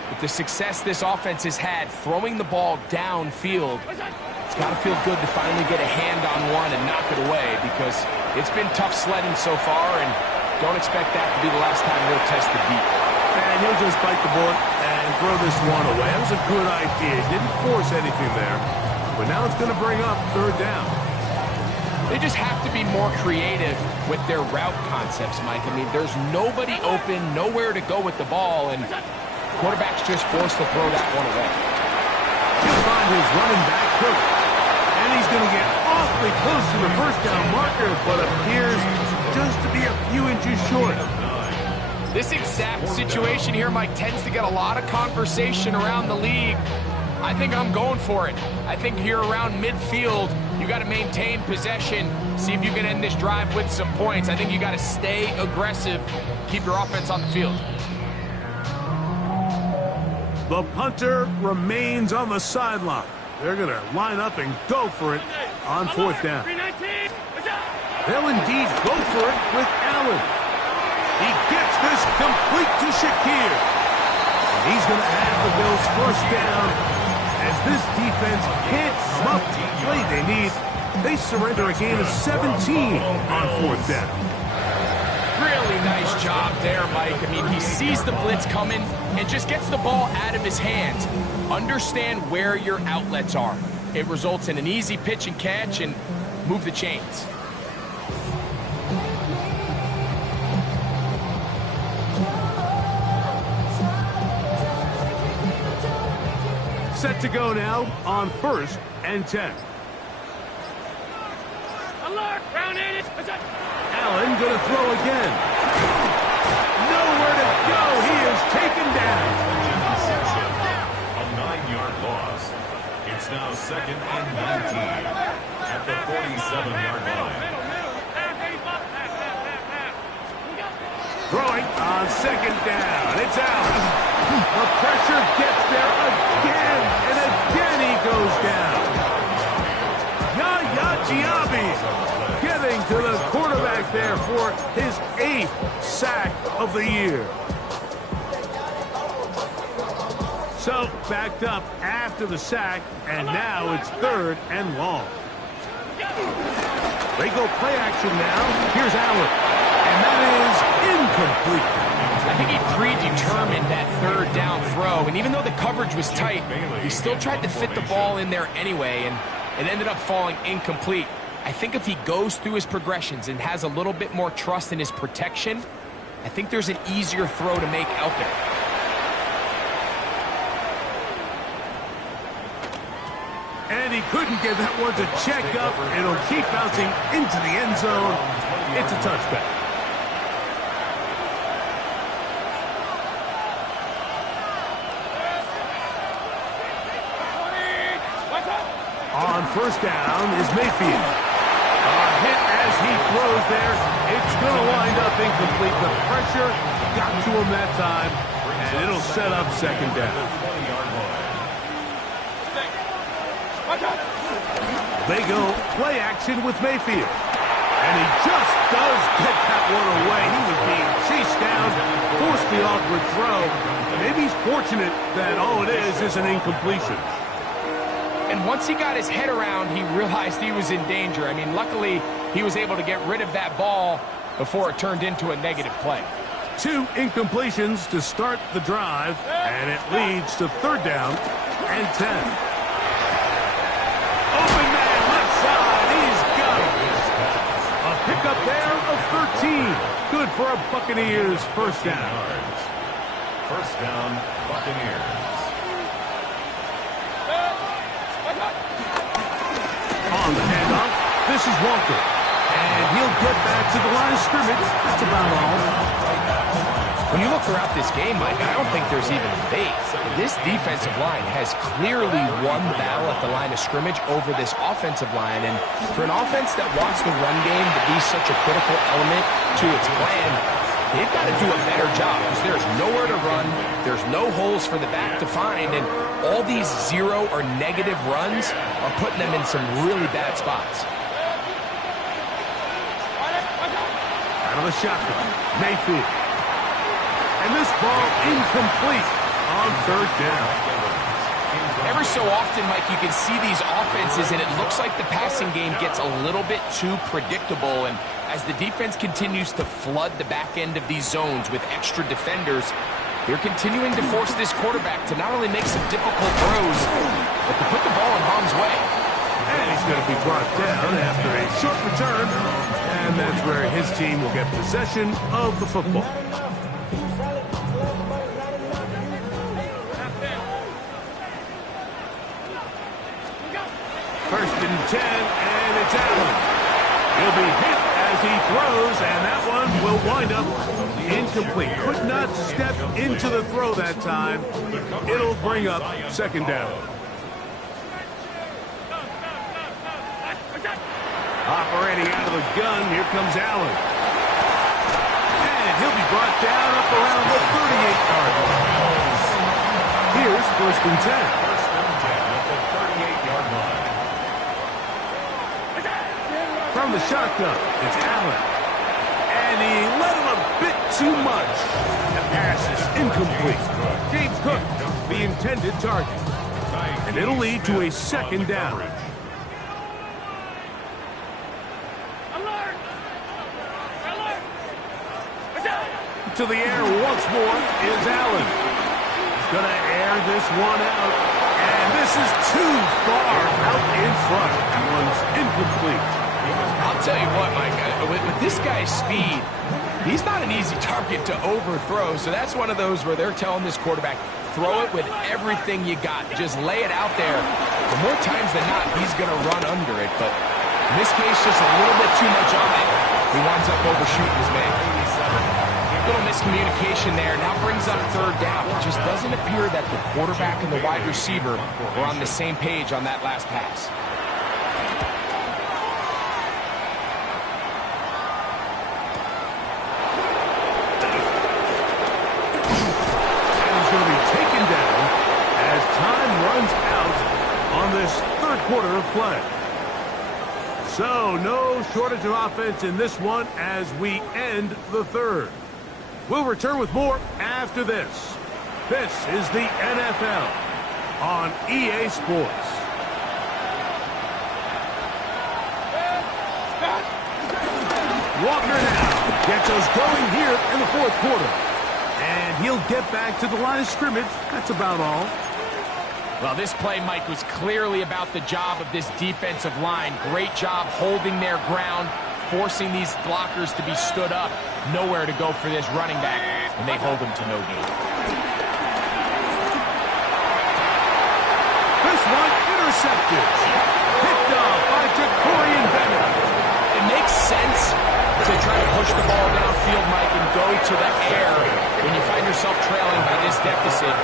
With the success this offense has had throwing the ball downfield, it's got to feel good to finally get a hand on one and knock it away, because it's been tough sledding so far, and don't expect that to be the last time he'll test the deep. And he'll just bite the bullet and throw this one away. That was a good idea. Didn't force anything there. But now it's going to bring up third down. They just have to be more creative with their route concepts, Mike. I mean, there's nobody open, nowhere to go with the ball, and quarterback's just forced to throw that one away. He'll find his running back, Cook. And he's going to get awfully close to the first down marker, but appears just to be a few inches short. This exact situation here, Mike, tends to get a lot of conversation around the league. I think I'm going for it. I think here around midfield, you got to maintain possession, see if you can end this drive with some points. I think you got to stay aggressive, keep your offense on the field. The punter remains on the sideline. They're going to line up and go for it on fourth down. They'll indeed go for it with Allen. He gets this complete to Shakir. And he's going to have the Bills first down. As this defense can't muff the play they need, they surrender a gain of 17 on fourth down. Really nice job there, Mike. I mean, he sees the blitz coming and just gets the ball out of his hands. Understand where your outlets are. It results in an easy pitch and catch and move the chains. Set to go now on 1st and 10. Alert! Round it! Allen going to throw again. Nowhere to go. He is taken down. A 9-yard loss. It's now 2nd and 19 at the 47-yard line. Throwing on 2nd down. It's out. The pressure gets there again, and again he goes down. Yaya Diaby getting to the quarterback there for his 8th sack of the year. So backed up after the sack, and now it's 3rd and long. They go play action now. Here's Allen, and that is incomplete. I think he predetermined that 3rd down throw, and even though the coverage was tight, he still tried to fit the ball in there anyway, and it ended up falling incomplete. I think if he goes through his progressions and has a little bit more trust in his protection, I think there's an easier throw to make out there. And he couldn't get that one to check up. It'll keep bouncing into the end zone. It's a touchback. On 1st down is Mayfield. A hit as he throws there. It's going to wind up incomplete. The pressure got to him that time, and it'll set up 2nd down. They go play action with Mayfield. And he just does get that one away. He was being chased down, forced the awkward throw. Maybe he's fortunate that all it is an incompletion. And once he got his head around, he realized he was in danger. I mean, luckily, he was able to get rid of that ball before it turned into a negative play. 2 incompletions to start the drive, and it leads to 3rd down and 10. Open man, left side, he's got it. A pickup there of 13. Good for a Buccaneers first down. First down, Buccaneers. On the handoff, this is Walker. And he'll get back to the line of scrimmage. That's about all. When you look throughout this game, Mike, I don't think there's even a debate. This defensive line has clearly won the battle at the line of scrimmage over this offensive line. And for an offense that wants the run game to be such a critical element to its plan, they've got to do a better job because there's nowhere to run. There's no holes for the back to find. And all these 0 or negative runs are putting them in some really bad spots. Out of the shotgun, Mayfield. And this ball incomplete on 3rd down. Every so often, Mike, you can see these offenses, and it looks like the passing game gets a little bit too predictable. And as the defense continues to flood the back end of these zones with extra defenders, they're continuing to force this quarterback to not only make some difficult throws, but to put the ball in harm's way. And he's going to be brought down after a short return, and that's where his team will get possession of the football. First and 10, and it's Allen. He'll be hit as he throws, and that one will wind up incomplete. Could not step into the throw that time. It'll bring up second down. Operating out of the gun, here comes Allen. And he'll be brought down up around the 38-yard line. Here's first and 10. First and 10 at the 38-yard line. From the shotgun, it's Allen. And he let him a bit too much. The pass is incomplete. James Cook, the intended target. And it'll lead to a second down. To the air once more is Allen. He's going to air this one out. And this is too far out in front. That one's incomplete. I'll tell you what, Mike, with this guy's speed, he's not an easy target to overthrow. So that's one of those where they're telling this quarterback, throw it with everything you got. Just lay it out there. The more times than not, he's going to run under it. But in this case, just a little bit too much on it. He winds up overshooting his man. Little miscommunication there. Now brings up third down. It just doesn't appear that the quarterback and the wide receiver were on the same page on that last pass. And he's going to be taken down as time runs out on this third quarter of play. So no shortage of offense in this one as we end the third. We'll return with more after this. This is the NFL on EA Sports. Walker now gets us going here in the fourth quarter. And he'll get back to the line of scrimmage. That's about all. Well, this play, Mike, was clearly about the job of this defensive line. Great job holding their ground, forcing these blockers to be stood up. Nowhere to go for this running back, and they hold him to no gain. This one intercepted. Picked off by Jacorian Bennett. It makes sense to try to push the ball downfield, Mike, and go to the air when you find yourself trailing by this deficit.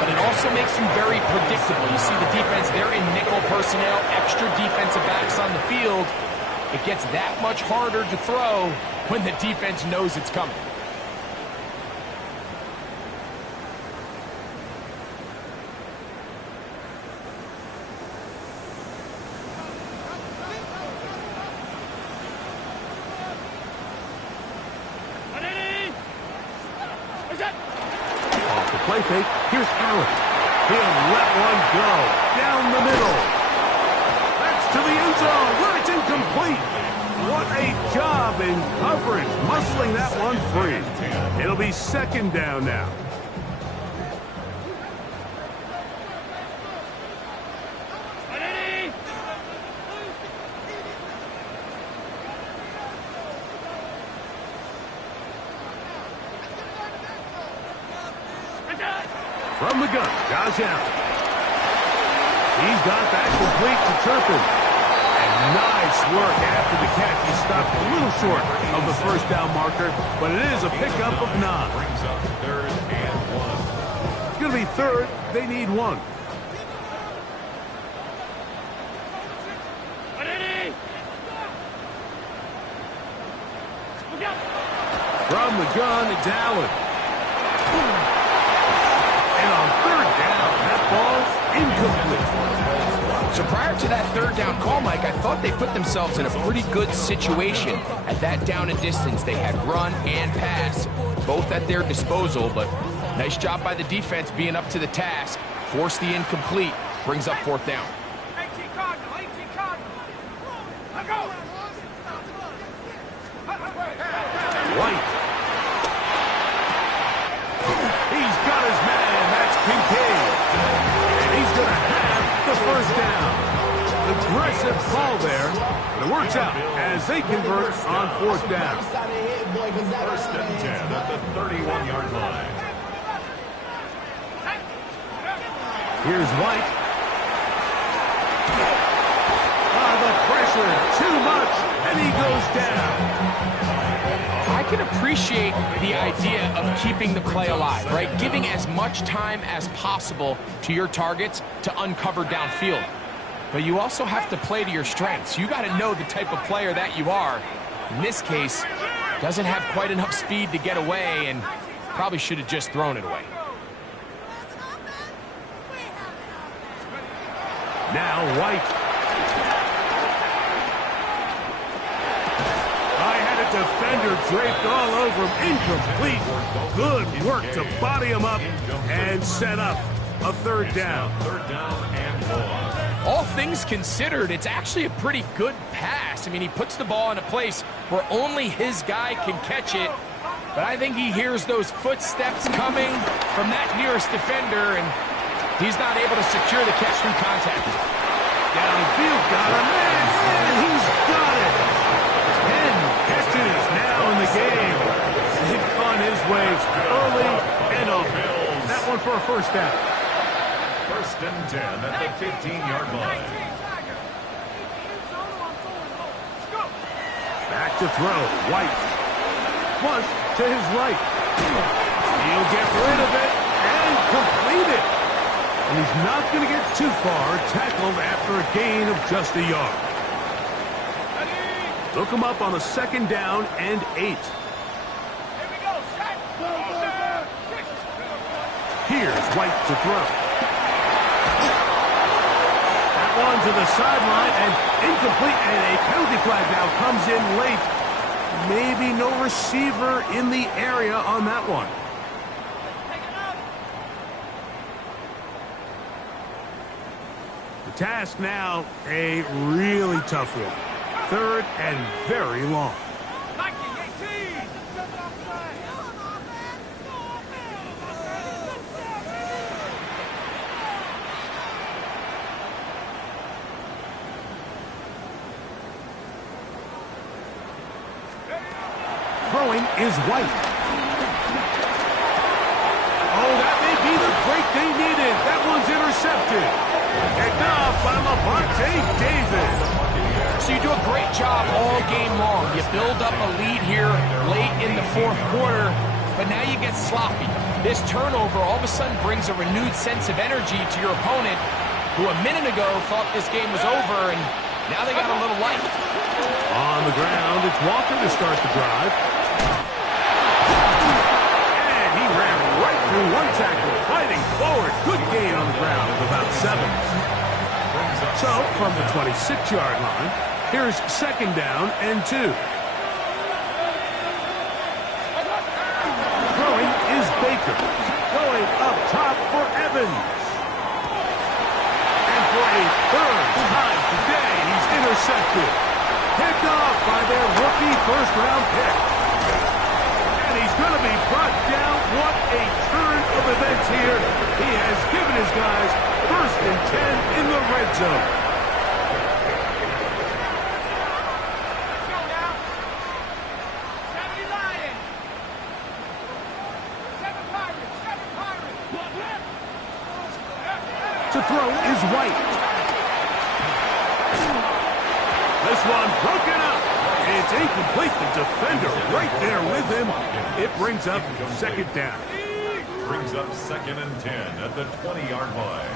But it also makes you very predictable. You see the defense, they're in nickel personnel, extra defensive backs on the field. It gets that much harder to throw when the defense knows it's coming. Off the play fake, here's Allen. He'll let one go down the middle. That's to the end zone where it's incomplete. What a job in coverage, muscling that one free. It'll be second down now. From the gun, Josh Allen. He's got that complete to Turpin. And nice work after the catch. He stopped a little short of the first down marker, but it is a pickup of 9. Brings up third and 1. It's going to be third. They need 1. From the gun, it's Allen. And on third down, that ball's incomplete. So prior to that third down call, Mike, I thought they put themselves in a pretty good situation at that down and distance. They had run and pass, both at their disposal, but nice job by the defense being up to the task, forced the incomplete, Brings up 4th down. White. He's got his man. That's Kincaid. And he's going to have the 1st down. Aggressive call there, but it works out as they convert on 4th down. 1st and 10 at the 31-yard line. Here's White. The pressure, too much, and he goes down. I can appreciate the idea of keeping the play alive, right? Giving as much time as possible to your targets to uncover downfield. But you also have to play to your strengths. You got to know the type of player that you are. In this case, doesn't have quite enough speed to get away and probably should have just thrown it away. Now White. I had a defender draped all over him. Incomplete. Good work to body him up and set up a 3rd down. 3rd down and 4. All things considered, it's actually a pretty good pass. I mean, he puts the ball in a place where only his guy can catch it. But I think he hears those footsteps coming from that nearest defender, and he's not able to secure the catch through contact. Downfield, got him, and he's got it. 10 catches now in the game. They've gone his way early and often. That one for a 1st down. 1st and 10 at the 15-yard line. Back to throw. White. Flush to his right. He'll get rid of it and complete it. And he's not going to get too far, tackled after a gain of just a yard. Look him up on a 2nd down and 8. Here's White to throw. That one to the sideline and incomplete, and a penalty flag now comes in late. Maybe no receiver in the area on that one. The task now, a really tough one. 3rd and very long. Throwing is White. Oh, that may be the break they needed. That one's intercepted. Picked off by Levante David. So you do a great job all game long. You build up a lead here late in the 4th quarter, but now you get sloppy. This turnover all of a sudden brings a renewed sense of energy to your opponent, who a minute ago thought this game was over, and now they got a little life. On the ground, it's Walker to start the drive. And he ran right through one tackle, fighting forward. Good gain on the ground of about 7. So, from the 26-yard line, here's 2nd down and 2. Throwing is Baker. Going up top for Evans. And for a 3rd time today, he's intercepted. Picked off by their rookie 1st-round pick. And he's going to be brought down. What a turn of events here. He has given his guys 1st and 10 in the red zone. To throw is White. This one broken up. It's incomplete. The defender right there with him. It brings up 2nd down. Brings up 2nd and 10 at the 20-yard line.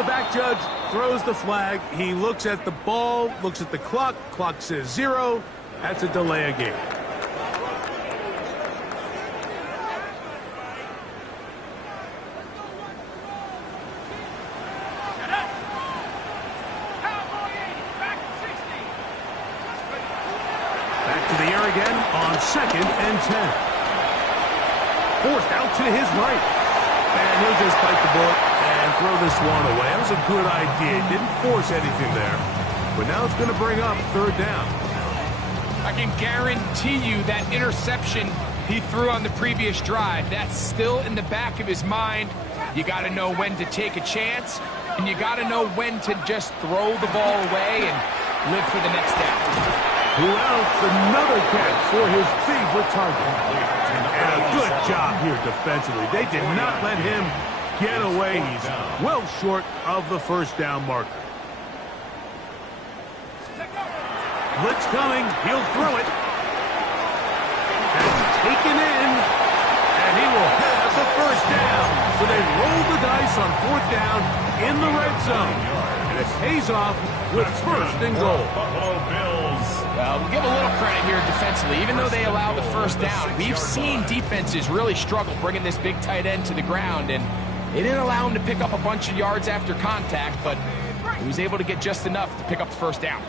the back judge throws the flag. He looks at the ball, looks at the clock. Clock says 0. That's a delay of game. Back to the air again on 2nd and 10. Forced out to his right. And he'll just bite the bullet and throw this one away. That was a good idea. He didn't force anything there. But now it's going to bring up 3rd down. I can guarantee you that interception he threw on the previous drive, that's still in the back of his mind. You got to know when to take a chance, and you got to know when to just throw the ball away and live for the next down. Who else? Another catch for his favorite target. And a good job here defensively. They did not let him get away. He's well short of the 1st down marker. Blitz coming. He'll throw it. That's taken in. And he will have the 1st down. So they roll the dice on 4th down in the red zone. And it pays off with 1st and goal. Buffalo Bills. Well, we'll give a little credit here defensively. Even though they allow the 1st down, we've seen defenses really struggle bringing this big tight end to the ground. And they didn't allow him to pick up a bunch of yards after contact, but he was able to get just enough to pick up the 1st down.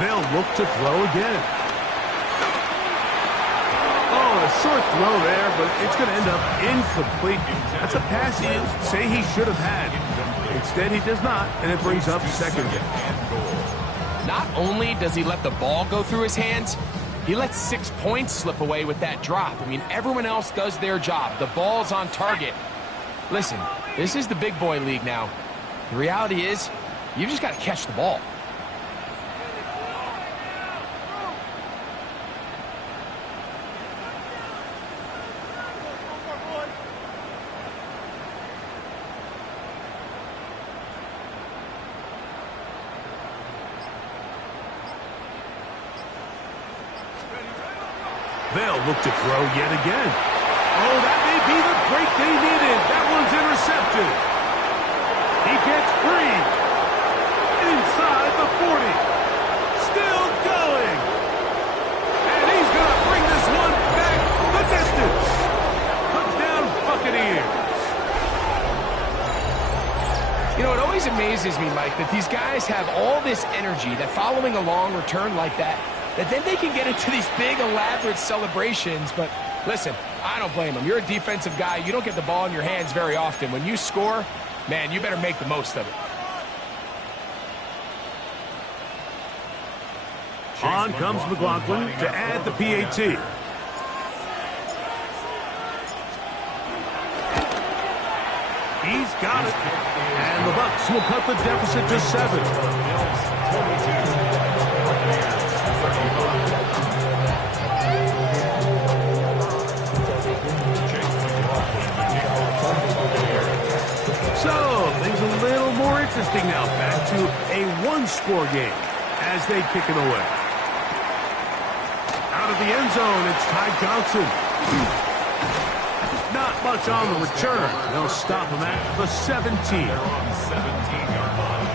They'll look to throw again. Oh, a short throw there, but it's going to end up incomplete. That's a pass he'd say he should have had. Instead, he does not, and it brings up 2nd down. Not only does he let the ball go through his hands, he lets 6 points slip away with that drop. I mean, everyone else does their job. The ball's on target. Listen, this is the big boy league now. The reality is, you just got to catch the ball. They'll look to throw yet again. Oh, that may be the break they needed. That one's intercepted. He gets free. Inside the 40. Still going. And he's going to bring this one back the distance. Touchdown Buccaneers. You know, it always amazes me, Mike, that these guys have all this energy, that following a long return like that then they can get into these big, elaborate celebrations. But listen, I don't blame them. You're a defensive guy. You don't get the ball in your hands very often. When you score, man, you better make the most of it. On comes McLaughlin to add the PAT. He's got it. And the Bucs will cut the deficit to 7. So, things a little more interesting now. Back to a one-score game as they kick it away. Out of the end zone, it's Ty Johnson. Not much on the return. They'll stop him at the 17. 17-yard line.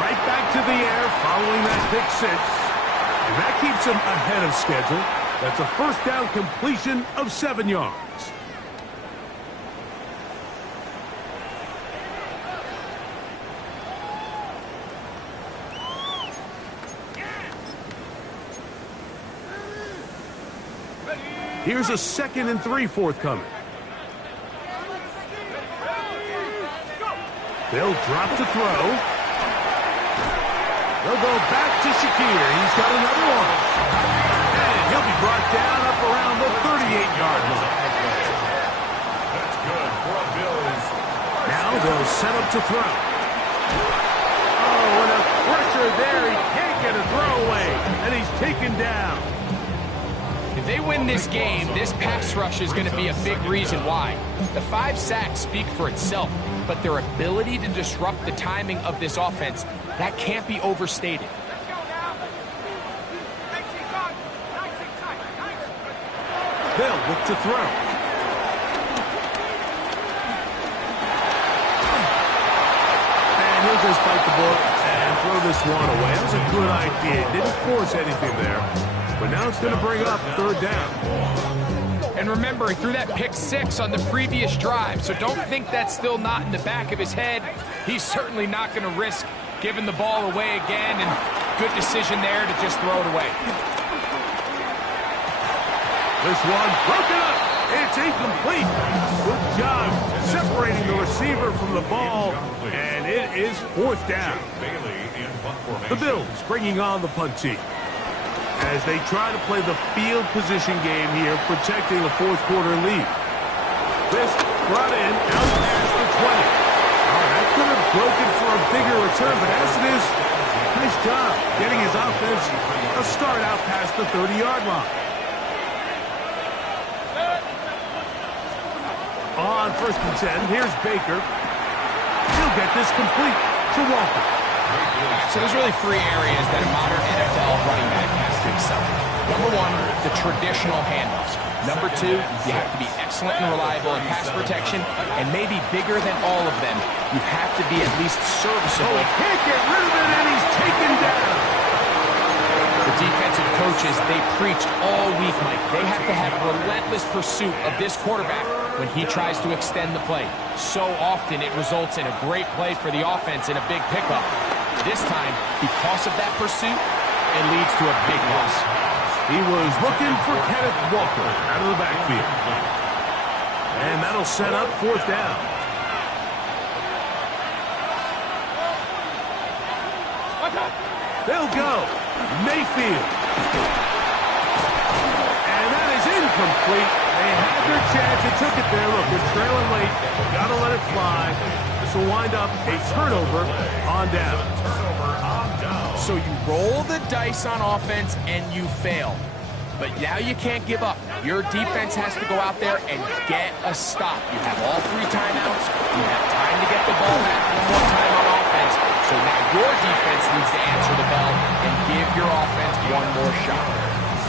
Right back to the air following that pick six. And that keeps him ahead of schedule. That's a first down completion of 7 yards. Here's a 2nd and 3 forthcoming. They'll drop to throw. They'll go back to Shakir. He's got another one. And he'll be brought down up around the 38-yard line. That's good for a Bills. Now they'll set up to throw. Oh, and a pressure there. He can't get a throw away. And he's taken down. If they win this game, this pass rush is going to be a big reason why. The 5 sacks speak for itself. but their ability to disrupt the timing of this offense, that can't be overstated. They'll look to throw. And he'll just bite the bullet and throw this one away. That was a good idea. Didn't force anything there. But now it's going to bring up third down. And remember, he threw that pick 6 on the previous drive, so don't think that's still not in the back of his head. He's certainly not going to risk giving the ball away again, and good decision there to just throw it away. This one broken up. It's incomplete. Good job separating the receiver from the ball, and it is fourth down. The Bills bringing on the punt team as they try to play the field position game here, protecting a fourth quarter lead. This brought in out past the 20. Oh, that could have broken for a bigger return, but as it is, nice job getting his offense a start out past the 30-yard line. On 1st and 10, here's Baker. He'll get this complete to Walker. So there's really 3 areas that a modern NFL running back has to excel in. Number 1, the traditional handoffs. Number 2, you have to be excellent and reliable in pass protection, and maybe bigger than all of them, you have to be at least serviceable. Oh, can't get rid of it, and he's taken down. The defensive coaches, they preach all week, Mike. They have to have relentless pursuit of this quarterback when he tries to extend the play. So often it results in a great play for the offense and a big pickup. This time, because of that pursuit, it leads to a big loss. He was looking for Kenneth Walker out of the backfield. And that'll set up fourth down. They'll go. Mayfield. And that is incomplete. They had their chance. They took it there. Look, they're trailing late. Got to let it fly. This will wind up a turnover on down. So you roll the dice on offense and you fail. But now you can't give up. Your defense has to go out there and get a stop. You have all 3 timeouts. You have time to get the ball back one more time on offense. So now your defense needs to answer the bell and give your offense one more shot.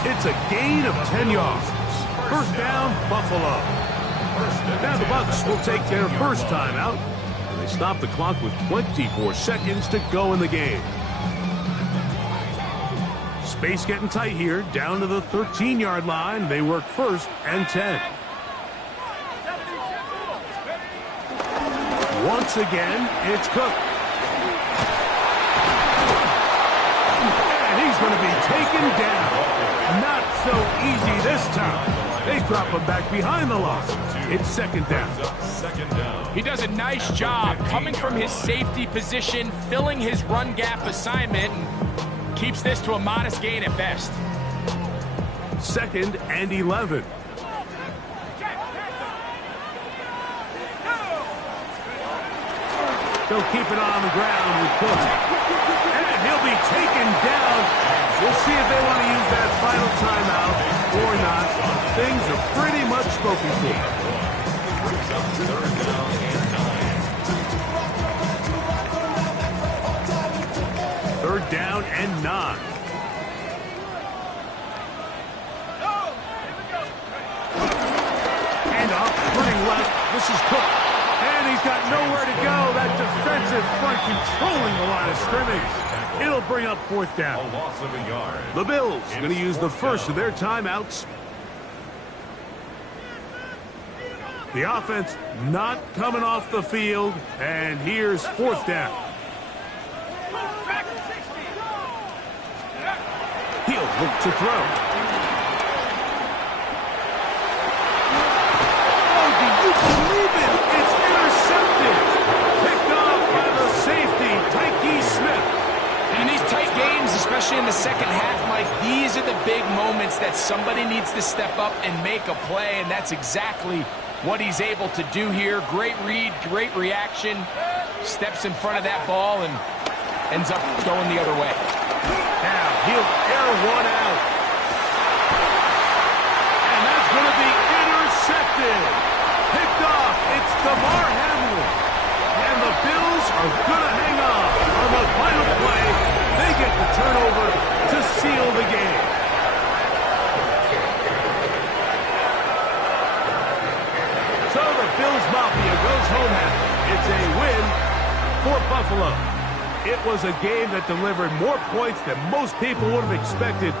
It's a gain of 10 yards. First down, Buffalo. Now the Bucs will take their first timeout. And they stop the clock with 24 seconds to go in the game. Space getting tight here, down to the 13-yard line. They work 1st and 10. Once again, it's Cook. And he's going to be taken down. Not so easy this time. They drop him back behind the line. It's 2nd down. He does a nice job coming from his safety position, filling his run gap assignment, and keeps this to a modest gain at best. 2nd and 11. They'll keep it on the ground with Cook. And he'll be taken down. We'll see if they want to use that final timeout or not. Things are pretty much spoken for. 3rd down and 9. And off, turning left. This is Cook. And he's got nowhere to go. That defensive front controlling the line of scrimmage. It'll bring up 4th down. A loss of a yard. The Bills going to use the first of their timeouts. The offense not coming off the field. And here's 4th down. He'll look to throw. Oh, do you believe it? It's intercepted. Picked off by the safety, Tyke Smith. In these tight games, especially in the second half, Mike, these are the big moments that somebody needs to step up and make a play, and that's exactly what he's able to do here. Great read, great reaction. Steps in front of that ball and ends up going the other way. Now, he'll air one out. And that's going to be intercepted. Picked off. It's DeMar Hamlin. are going to hang on the final play. They get the turnover to seal the game. So the Bills Mafia goes home happy. It's a win for Buffalo. It was a game that delivered more points than most people would have expected.